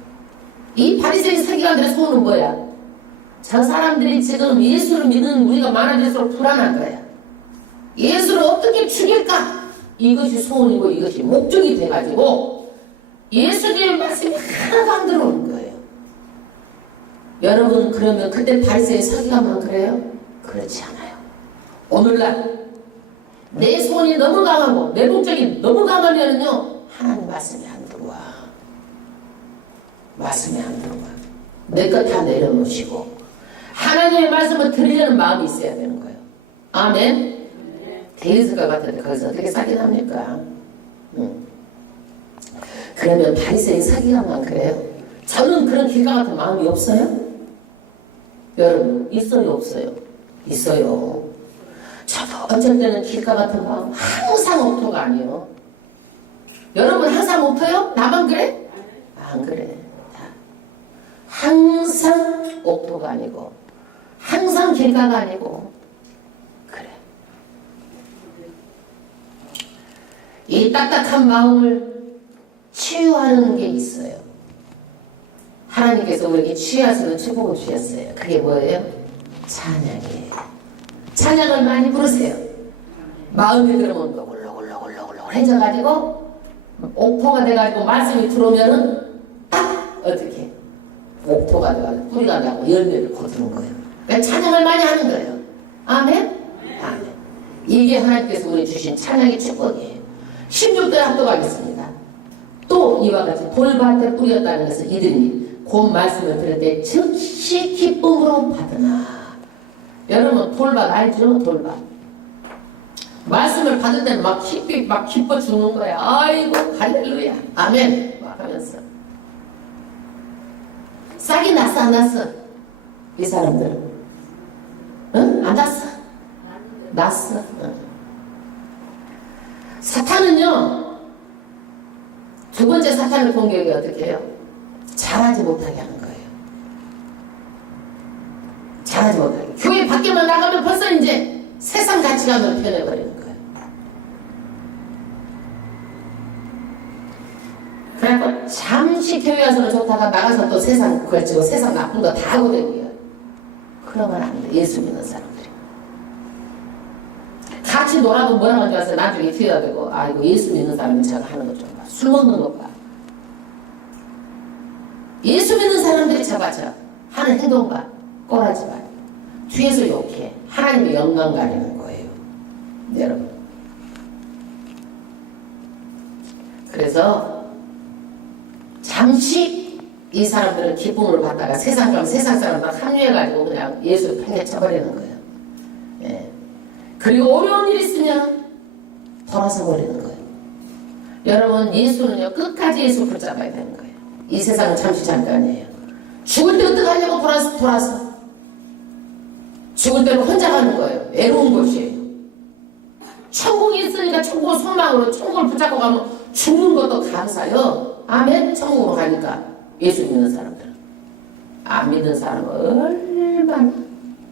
이 바리새인 서기관들의 소원은 뭐야? 저 사람들이 지금 예수를 믿는 우리가 많아질수록 불안한 거야. 예수를 어떻게 죽일까? 이것이 소원이고 이것이 목적이 돼가지고 예수님의 말씀이 하나도 안 들어오는 거예요. 여러분, 그러면 그때 바리새인 서기관만 그래요? 그렇지 않아요. 오늘날 내 소원이 너무 강하고 내 목적이 너무 강하면요 하나님 말씀이 안 들어와. 말씀이 안 들어와. 내 것 다 내려놓으시고 하나님의 말씀을 들으려는 마음이 있어야 되는 거예요. 아멘. 데이즈가 같은데 거기서 어떻게 사기납니까? 그러면 바리새인 서기관만 그래요? 저는 그런 길가 같은 마음이 없어요? 여러분, 있어요 없어요? 있어요. 저도 어쩔 때는 길가 같은 마음 항상 옥토가 아니에요. 여러분 항상 옥토요? 나만 그래? 안 그래. 항상 옥토가 아니고 항상 길가가 아니고 그래. 이 딱딱한 마음을 치유하는 게 있어요. 하나님께서 우리에게 치유하시는 축복을 주셨어요. 그게 뭐예요? 찬양이에요. 찬양을 많이 부르세요. 마음이 그러면 노골노골노골노골해져가지고 옥토가 돼가지고 말씀이 들어오면은 딱 어떻게 옥토가 돼가지고 뿌리가 나고 열매를 거두는 거예요. 그러니까 찬양을 많이 하는 거예요. 아멘? 아멘. 이게 하나님께서 우리 주신 찬양의 축복이에요. 16절에 합독하겠습니다. 또 이와 같이 돌밭에 뿌렸다는 것은 이들이 곧 말씀을 들을 때 즉시 기쁨으로 받으나. 여러분 돌밭 알죠? 돌밭. 말씀을 받을 때는 막 기뻐 죽는 거야. 아이고 할렐루야 아멘 막 하면서. 싹이 났어 안 났어? 이 사람들은 응? 안 났어? 났어. 응. 사탄은요 두 번째 사탄의 공격이 어떻게 해요? 잘하지 못하게 하는 거예요. 잘하지 못하게. 교회 밖에만 나가면 벌써 이제 세상 가치관으로 변해버리는 거예요. 그래갖고 잠시 교회 와서는 좋다가 나가서 또 세상 걸치고 세상 나쁜 거 다 하고 되고요. 그러면 안 돼. 예수 믿는 사람들이. 같이 놀아도 뭐라고 하지 마세요. 나중에 뒤에다 대고 아 이거 예수 믿는 사람이 제가 하는 것 좀 봐. 술 먹는 것 봐. 예수 믿는 사람들이 잡아줘. 하는 행동 봐. 꼬라지 마. 뒤에서 욕해. 하나님의 영광 가리는 거예요. 여러분. 그래서 잠시 이 사람들은 기쁨을 받다가 세상 사람들 합류해가지고 그냥 예수를 팽개쳐버리는 거예요. 예. 그리고 어려운 일이 있으면 돌아서 버리는 거예요. 여러분 예수는요 끝까지 예수 붙잡아야 되는 거예요. 이 세상은 잠시 잠깐이에요. 죽을 때 어떡하냐고 돌아서 죽을 때는 혼자 가는 거예요. 외로운 곳이에요. 천국이 있으니까 천국을 소망으로 천국을 붙잡고 가면 죽는 것도 감사요. 아멘. 천국으로 가니까 예수 믿는 사람들은. 안 믿는 사람은 얼마나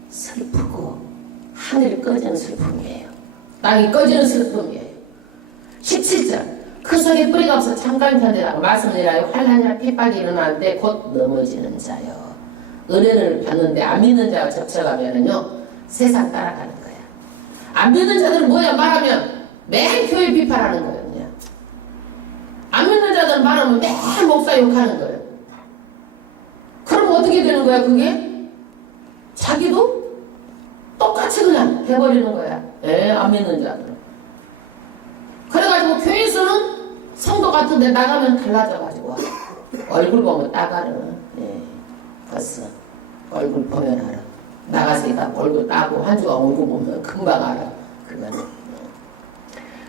슬프고 하늘이 꺼지는 슬픔이에요. 땅이 꺼지는 슬픔이에요. 17절 그 속에 뿌리가 없어 참가인 편이라고 말씀이라요. 환난이나 핍박이 일어나는데 곧 넘어지는 자요. 은혜를 받는데 안 믿는 자와 접촉하면은요 세상 따라가는 거야. 안 믿는 자들은 뭐야? 말하면 매일 교회 비판하는 거예요. 그냥. 안 믿는 자들은 말하면 매일 목사 욕하는 거예요. 그럼 어떻게 되는 거야 그게? 자기도 똑같이 그냥 해버리는 거야. 안 믿는 자들은. 그래가지고 교회에서는 성도 같은데 나가면 달라져가지고 얼굴 보면 따가는. 벌써 얼굴 보면 알아. 나가서 이따 얼굴 따고 한 주간 얼굴 보면 금방 알아. 그거는.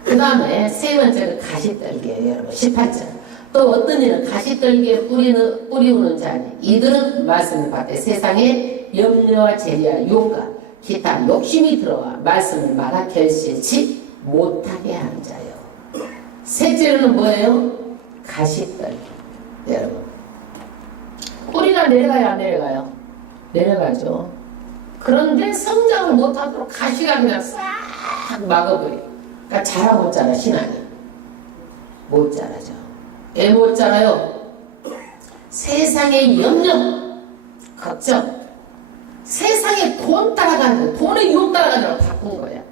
그 다음에 세 번째는 가시떨기예요. 여러분 18절. 또 어떤 이는 가시떨기에 뿌리우는 자니 이들은 말씀을 받되 세상에 염려와 재리와 욕과 기타 욕심이 들어와 말씀을 말하 결실치 못하게 하는 자요. 셋째로는 뭐예요? 가시떨기. 여러분 뿌리가 내려가요 안 내려가요? 내려가죠. 그런데 성장을 못하도록 가시가 그냥 싹 막아버려. 그러니까 자라 못 자라. 신앙이 못 자라죠. 왜 못 자라요? 세상의 염려 걱정, 세상에 돈 따라가는 거, 돈의 유혹 따라가느라고 바꾼 거야.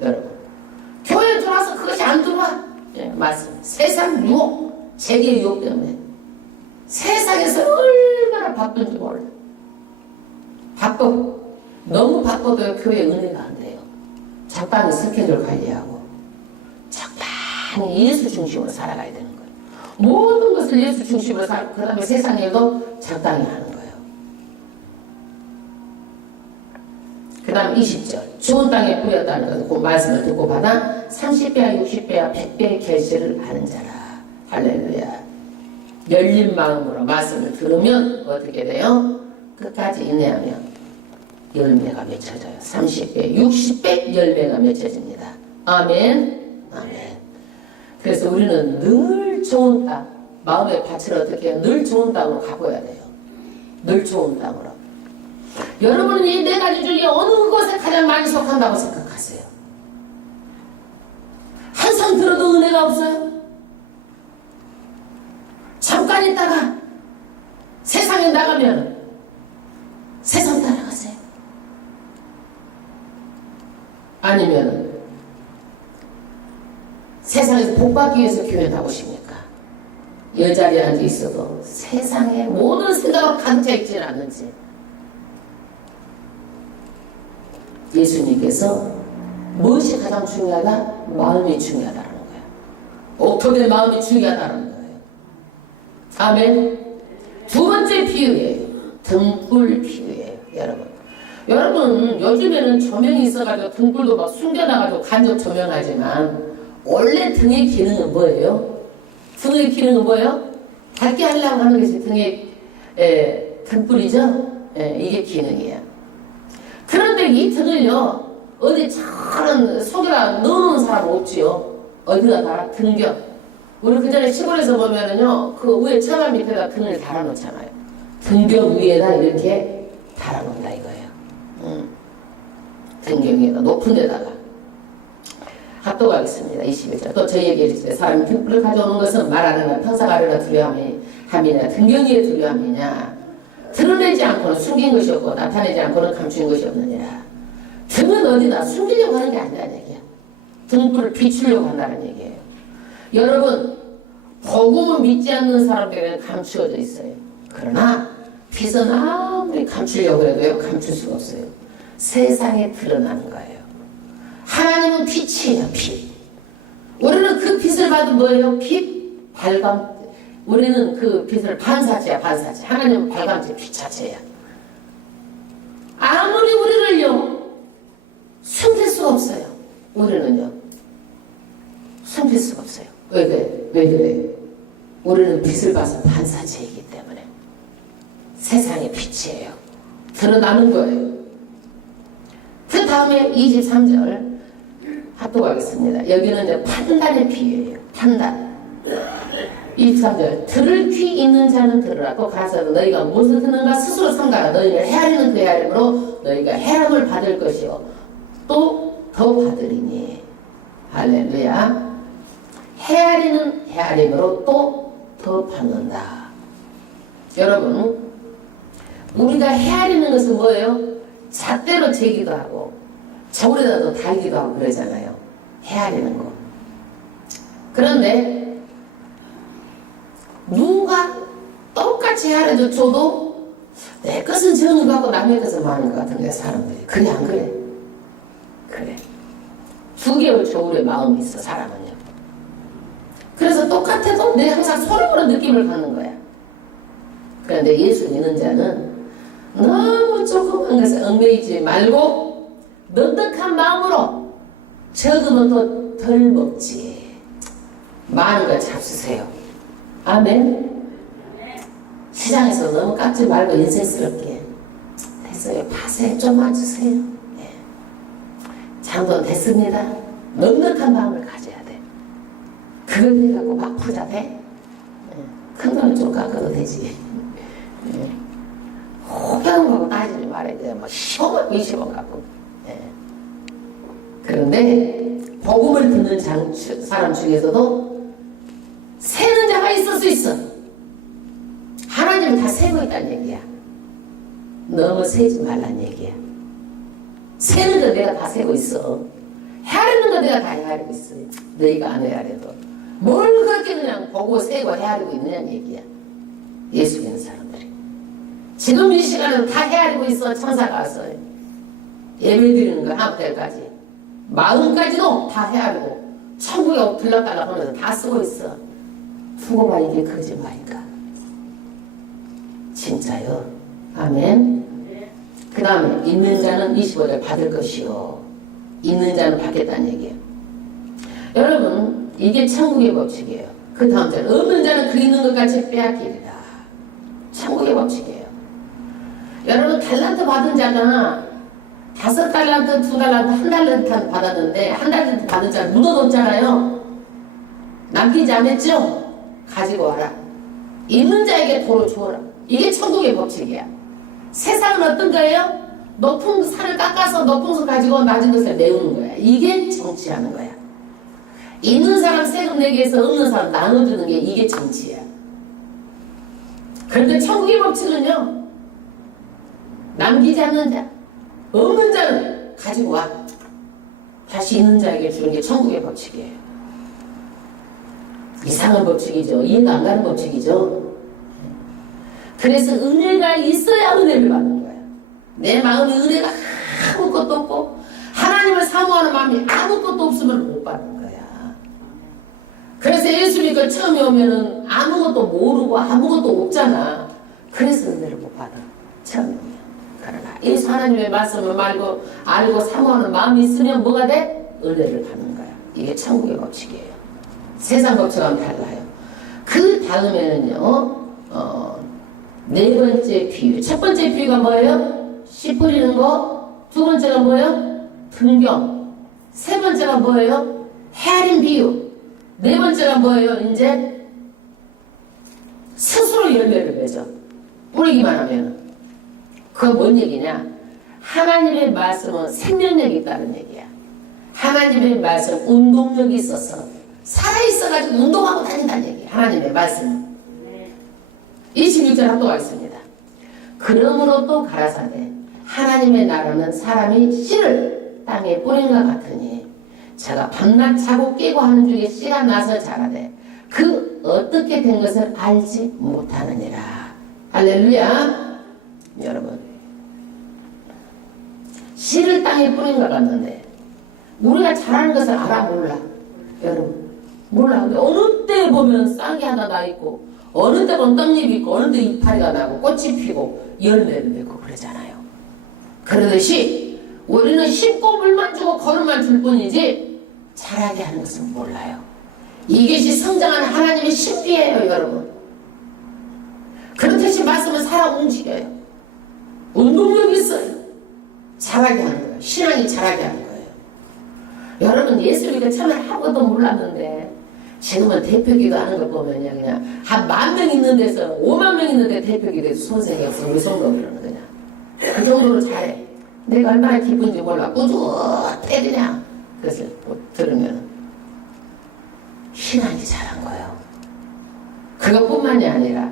여러분 교회에 들어와서 그것이 안 들어와. 말씀 세상 유혹, 세계의 유혹 때문에 세상에서 얼마나 바쁜지 몰라. 바빠. 너무 바빠도 교회 은혜가 안 돼요. 적당히 스케줄 관리하고 적당히 예수 중심으로 살아가야 되는 거예요. 모든 것을 예수 중심으로 살고 그 다음에 세상 일도 적당히 하는 거예요. 그 다음 20절 좋은 땅에 뿌렸다는 것은 그 말씀을 듣고 받아 30배야 60배야 100배의 결실을 하는 자라. 할렐루야. 열린 마음으로 말씀을 들으면 어떻게 돼요? 끝까지 인내하면 열매가 맺혀져요. 30배, 60배 열매가 맺혀집니다. 아멘. 아멘. 그래서 우리는 늘 좋은 땅, 마음의 밭을 어떻게 해요? 늘 좋은 땅으로 가꿔야 돼요. 늘 좋은 땅으로. 여러분은 이 네 가지 중에 어느 것에 가장 많이 속한다고 생각하세요? 항상 들어도 은혜가 없어요? 잠깐 있다가 세상에 나가면 세상 따라가세요? 아니면 세상에서 복받기 위해서 교회 나오십니까? 여자리에 앉아 있어도 세상에 모든 생각으로 가득 차 있지는 않는지. 예수님께서 무엇이 가장 중요하다? 마음이 중요하다는 거예요. 어떻게 마음이 중요하다는 거예요. 아멘. 두 번째 비유예요. 등불 비유예요. 여러분 요즘에는 조명이 있어가지고 등불도 막 숨겨놔가지고 간접 조명하지만 원래 등의 기능은 뭐예요? 등의 기능은 뭐예요? 밝게 하려고 하는 것이 등의 등불이죠? 이게 기능이에요. 그런데 이 등을요 어디 저런 속에다 넣어놓은 사람 없지요? 어디다 달아? 등겨. 우리 그 전에 시골에서 보면은요 그 위에 처마 밑에다 등을 달아놓잖아요. 등겨 위에다 이렇게 달아놓는다 이거예요. 등경에다 높은 데다가 또 가겠습니다. 21절. 또 저희에게 이르시되 사람이 등불을 가져오는 것은 말하느냐 평사가려나 두려움이냐 등경이에 두려움이냐 드러내지 않고는 숨긴 것이 없고 나타내지 않고는 감추인 것이 없느니라. 등은 어디다 숨기려고 하는 게 아니라는 얘기야. 등불을 비추려고 한다는 얘기예요. 여러분 복음을 믿지 않는 사람들에게는 감추어져 있어요. 그러나 빛은 아무리 감추려고 해도요 감출 수가 없어요. 세상에 드러나는 거예요. 하나님은 빛이에요. 빛. 우리는 그 빛을 받은 뭐예요? 빛, 발광. 우리는 그 빛을 반사체야. 반사체. 하나님은 발광체 빛 자체야. 아무리 우리를요 숨길 수가 없어요. 우리는요 숨길 수가 없어요. 왜 그래요? 우리는 빛을 봐서 반사체이기 때문에 세상의 빛이에요. 드러나는 거예요. 그 다음에 23절 합독하겠습니다. 여기는 이제 판단의 비유예요. 판단. 23절 들을 귀 있는 자는 들으라. 또 가라사대 너희가 무엇을 듣는가 스스로 삼가라. 너희를 헤아리는 그 헤아림으로 너희가 해함을 받을 것이요 또 더 받으리니. 할렐루야. 헤아리는 헤아림으로 또 더 받는다. 여러분 우리가 헤아리는 것은 뭐예요? 잣대로 재기도 하고 저울에다도 달기도 하고 그러잖아요. 헤아리는 거. 그런데 누가 똑같이 헤아려 줘도 내 것은 정을 갖고 남의 것은 많은 것 같은 거야, 사람들이. 그래 안 그래? 그래. 두 개의 저울의 마음이 있어, 사람은요. 그래서 똑같아도 내 항상 소름으로 느낌을 받는 거야. 그런데 예수 믿는 자는 너무 조그만 것에 얽매이지 말고 넉넉한 마음으로 적으면 또 덜 먹지. 많은 걸 잡수세요. 아멘. 시장에서 너무 깎지 말고 인생스럽게 됐어요. 파세요. 좀만 주세요. 네. 장돈 됐습니다. 넉넉한 마음을 가져야 돼. 그걸 해갖고 막 부자 돼? 네. 큰 돈은 좀 깎아도 되지. 네. 혹여운 거고 따지지 말아야 돼. 막 10원, 20원 갖고. 네. 그런데 복음을 듣는 사람 중에서도 세는 자가 있을 수 있어. 하나님은 다 세고 있다는 얘기야. 너무 세지 말란 얘기야. 세는 거 내가 다 세고 있어. 헤아리는 거 내가 다 헤아리고 있어. 너희가 안 헤아려도. 뭘 그렇게 그냥 보고 세고 헤아리고 있느냐는 얘기야. 예수 믿는 사람들이. 지금 이 시간에도 다 헤아리고 있어. 천사가 와서 예배 드리는 거 아무 때까지. 마음까지도 다 헤아리고 천국에 들락달락 하면서 다 쓰고 있어. 두고 봐, 이게 거짓말인가? 진짜요. 아멘. 그 다음에 있는 자는 25절 받을 것이요. 있는 자는 받겠다는 얘기예요. 여러분, 이게 천국의 법칙이에요. 그 다음 절 없는 자는 그 있는 것 같이 빼앗기리라. 천국의 법칙이에요. 여러분, 달란트 받은 자가 5달란트, 2달란트, 1달란트 받았는데 1달란트 받은 자는 묻어뒀잖아요. 남기지 않았죠? 가지고 와라. 있는 자에게 도로 주어라. 이게 천국의 법칙이야. 세상은 어떤 거예요? 높은 산을 깎아서 높은 것 가지고 낮은 것을 내우는 거야. 이게 정치하는 거야. 있는 사람 세금 내기 위해서 없는 사람 나눠주는 게 이게 정치야. 그런데 천국의 법칙은요, 남기지 않는 자, 없는 자는 가지고 와. 다시 있는 자에게 주는 게 천국의 법칙이에요. 이상한 법칙이죠. 이해가 안 가는 법칙이죠. 그래서 은혜가 있어야 은혜를 받는 거야. 내 마음에 은혜가 아무것도 없고 하나님을 사모하는 마음이 아무것도 없으면 못 받는 거야. 그래서 예수 믿고 처음에 오면은 아무것도 모르고 아무것도 없잖아. 그래서 은혜를 못 받아. 처음에 오면. 그러나 예수 하나님의 말씀을 알고 사모하는 마음이 있으면 뭐가 돼? 은혜를 받는 거야. 이게 천국의 법칙이에요. 세상 법칙과는 달라요. 그 다음에는요, 네 번째 비유. 첫 번째 비유가 뭐예요? 씨 뿌리는 거. 두 번째가 뭐예요? 등경. 세 번째가 뭐예요? 헤아린 비유. 네 번째가 뭐예요? 이제 스스로 열매를 맺어. 뿌리기만 하면. 그거 뭔 얘기냐? 하나님의 말씀은 생명력이 있다는 얘기야. 하나님의 말씀 운동력이 있어서 살아있어가지고 운동하고 다닌다는 얘기야. 하나님의 말씀. 26절 한도가 있습니다. 그러므로 또 가라사대 하나님의 나라는 사람이 씨를 땅에 뿌린 것 같으니 제가 밤낮 자고 깨고 하는 중에 씨가 나서 자라되 그 어떻게 된 것을 알지 못하느니라. 할렐루야. 여러분, 씨를 땅에 뿌린 것 같는데 우리가 잘하는 것을 알아 몰라? 여러분, 몰라. 어느 때 보면 쌍이 하나 나 있고 어느 때 보면 떡잎이 있고 어느 때 이파리가 나고 꽃이 피고 열매를 맺고 그러잖아요. 그러듯이 우리는 심고 물만 주고 거름만 줄 뿐이지 자라게 하는 것은 몰라요. 이것이 성장하는 하나님의 신비예요, 여러분. 그렇듯이 말씀은 살아 움직여요. 운동력이 있어요. 자라게 하는 거예요. 신앙이 자라게 하는 거예요. 여러분, 예수 믿고 처음에 아무것도 몰랐는데 지금은 대표기도 하는 거 보면요, 그냥 한 10,000명 있는 데서 50,000명 있는데 대표기 돼서 손생이 없어. 우리 손도 그러는 거냐. 그 정도로 잘해. 내가 얼마나 기쁜지 몰라. 꾸준해 그냥. 그것을 들으면 신앙이 자란 거예요. 그것뿐만이 아니라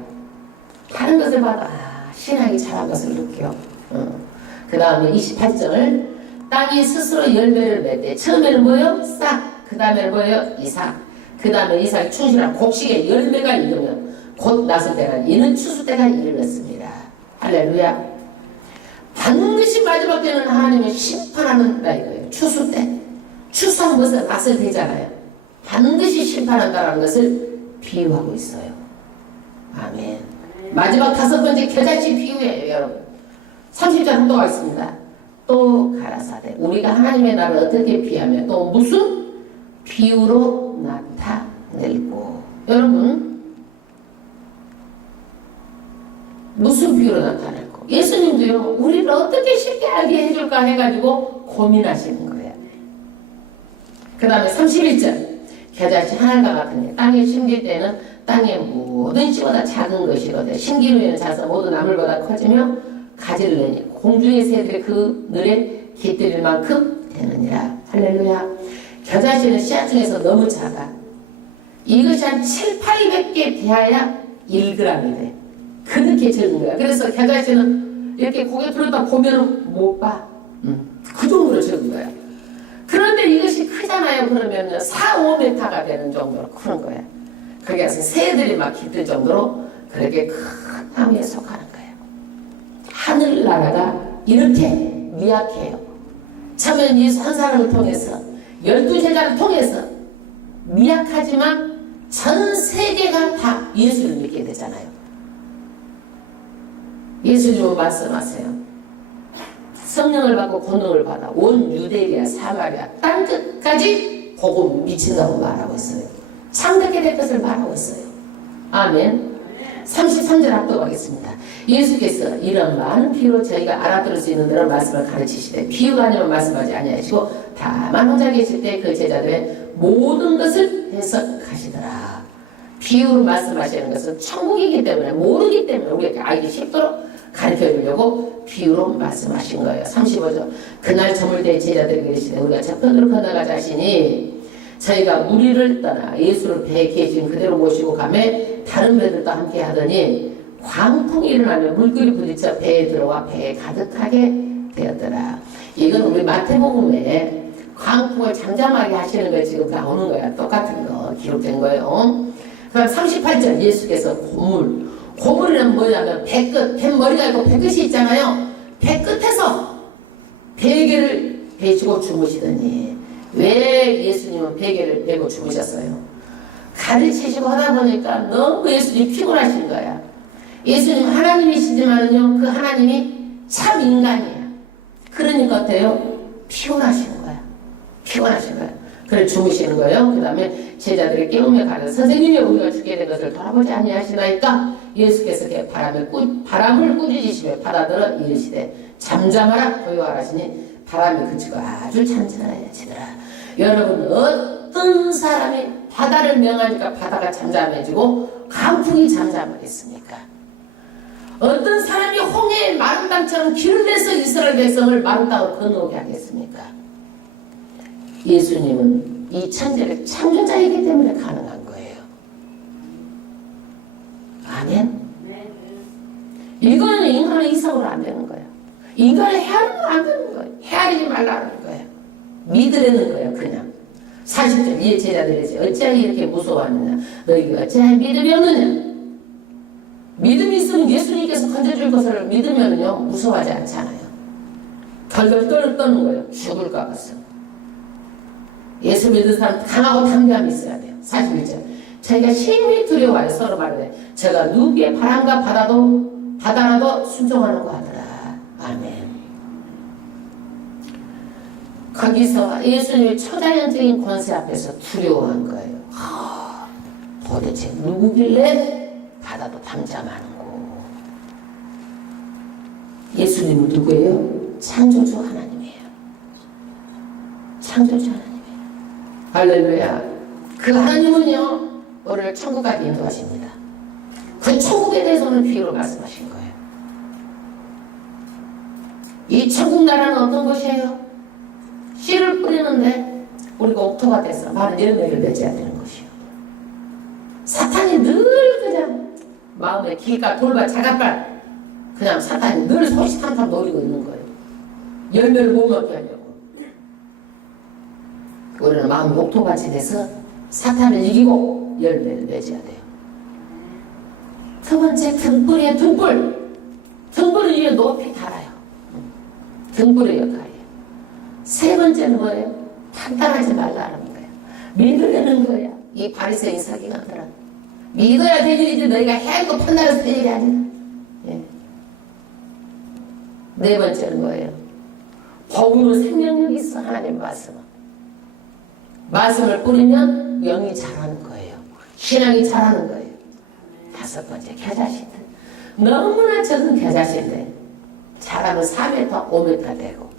다른 것을 봐도 신앙이 자란 것을 느껴. 그 다음에 28절 땅이 스스로 열매를 맺대. 처음에는 뭐예요? 싹. 그 다음에는 뭐예요? 이삭. 그 다음에 이삭이 충실한 곡식의 열매가 익으면 곧 났을 때는 이는 추수 때가 이르렀습니다. 할렐루야. 반드시 마지막 때는 하나님은 심판한다 이거예요. 추수 때. 추수한 것은 났을 때잖아요. 반드시 심판한다는 것을 비유하고 있어요. 아멘. 마지막 5번째 겨자씨 비유예요, 여러분. 30절 한번 가겠습니다. 또 가라사대 우리가 하나님의 나라를 어떻게 비하며 또 무슨 비유로 나타낼고. 여러분 무슨 비유로 나타낼고. 예수님도요 우리를 어떻게 쉽게 알게 해줄까 해가지고 고민하시는 거예요. 그 다음에 31절 겨자씨 하늘과 같으니 땅에 심길 때는 땅의 모든 씨보다 작은 것이거든 심긴 후에는 자서 모든 나물보다 커지며 가지를 내니 공중의 새들이 그 늘에 깃들일 만큼 되느니라. 할렐루야. 겨자씨는 씨앗 중에서 너무 작아. 이것이 한 7, 800개 돼야 1g이 돼. 그렇게 적은 거야. 그래서 겨자씨는 이렇게 고개 들었다 보면 못 봐. 그 정도로 적은 거야. 그런데 이것이 크잖아요. 그러면 4, 5m가 되는 정도로 크는 거야. 그래서 새들이 막 깃들 정도로 그렇게 큰 나무에 속하는 거예요. 하늘나라가 이렇게 미약해요. 처음엔 예수 한 사람을 통해서 12제자를 통해서 미약하지만 전 세계가 다 예수를 믿게 되잖아요. 예수님은 말씀하세요. 성령을 받고 권능을 받아 온 유대리아 사마리아 땅끝까지 복음 미친다고 말하고 있어요. 창작게 될 것을 말하고 있어요. 아멘. 33절 합독하겠습니다. 예수께서 이런 많은 비유로 저희가 알아들을 수 있는 대로 말씀을 가르치시되 비유가 아니면 말씀하지 아니하시고 다만 혼자 계실 때 그 제자들의 모든 것을 해석하시더라. 비유로 말씀하시는 것은 천국이기 때문에 모르기 때문에 우리가 알기 쉽도록 가르쳐 주려고 비유로 말씀하신 거예요. 35절 그날 저물 때 제자들이 계시되 우리가 저편으로 건너가자 하시니 저희가 무리를 떠나 예수를 배에 계신 그대로 모시고 가매 다른 배들도 함께 하더니 광풍이 일어나며 물결이 부딪혀 배에 들어와 배에 가득하게 되었더라. 이건 우리 마태복음에 광풍을 잠잠하게 하시는 거 지금 나오는 거야. 똑같은 거 기록된 거예요. 그럼 38절 예수께서 고물이란 뭐냐면 배끝, 뱃머리가 있고 배끝이 있잖아요. 배끝에서 베개를 베시고 주무시더니 왜 예수님은 베개를 베고 주무셨어요? 가르치시고 하다 보니까 너무 예수님이 피곤하신 거야. 예수님 하나님이시지만요 그 하나님이 참 인간이야. 그러니까 어때요? 피곤하신 거야. 피곤하신 거야. 그래 주무시는 거예요. 그 다음에 제자들이 깨우며 가려 선생님이 우리가 죽게 된 것을 돌아보지 아니하시나이까 예수께서 바람을 꾸짖으시며 바다들어 이르시되 잠잠하라 고요하라 하시니 바람이 그치고 아주 잔잔해지더라. 여러분 어떤 사람이 바다를 명하니까 바다가 잠잠해지고 강풍이 잠잠하겠습니까? 어떤 사람이 홍해의 마른 땅처럼 길을 내서 이스라엘 백성을 마른 땅으로 건너오게 하겠습니까? 예수님은 이 천지를 창조자이기 때문에 가능한 거예요. 아멘? 이거는 인간의 이상으로 안 되는 거예요. 인간을 헤아리면 안 되는 거예요. 헤아리지 말라는 거예요. 믿으라는 거예요. 그냥 40절 이에 제자들이 어찌하여 이렇게 무서워하느냐 너희가 어찌하여 믿음이 없느냐. 믿음이 있으면 예수님께서 건져줄 것을 믿으면요 무서워하지 않잖아요. 덜덜 떠는 거예요. 죽을까 봐서. 예수 믿는 사람 강하고 담대함이 있어야 돼요. 41절 저희가 심히 두려워하여 서로 말하되 제가 누구의 바람과 바다라도 순종하는 거 하더라. 아멘. 거기서 예수님의 초자연적인 권세 앞에서 두려워한 거예요. 도대체 누구길래 바다도 잠잠하는고. 예수님은 누구예요? 창조주 하나님이에요. 창조주 하나님이에요. 할렐루야. 그 하나님은요 우리를 천국까지 인도하십니다. 그 천국에 대해서는 비유로 말씀하신 거예요. 이 천국 나라는 어떤 것이에요? 씨를 뿌리는데 우리가 옥토가 돼서 많은 열매를 맺어야 되는 것이요. 사탄이 늘 그냥 마음에 길가 돌발 자갈발 그냥 사탄이 늘 소시탄탄 노리고 있는 거예요. 열매를 못 먹게 하려고. 우리는 마음 목토같이 돼서 사탄을 이기고 열매를 맺어야 돼요. 두 번째, 등불이에요. 등불을 위에 높이 달아요. 등불의 역할이에요. 세 번째는 뭐예요? 판단하지 말라는 거예요. 믿으려는 거예요. 이 바리새인 서기관들은 믿어야 될 일이지 너희가 해야 할 거 판단해서 될 일이 아니다. 예. 네 번째는 뭐예요? 복음은 생명력이 있어. 하나님 말씀을 뿌리면 영이 자라는 거예요. 신앙이 자라는 거예요. 다섯 번째, 겨자씨들. 너무나 적은 겨자씨인데 자라면 4m, 5m 되고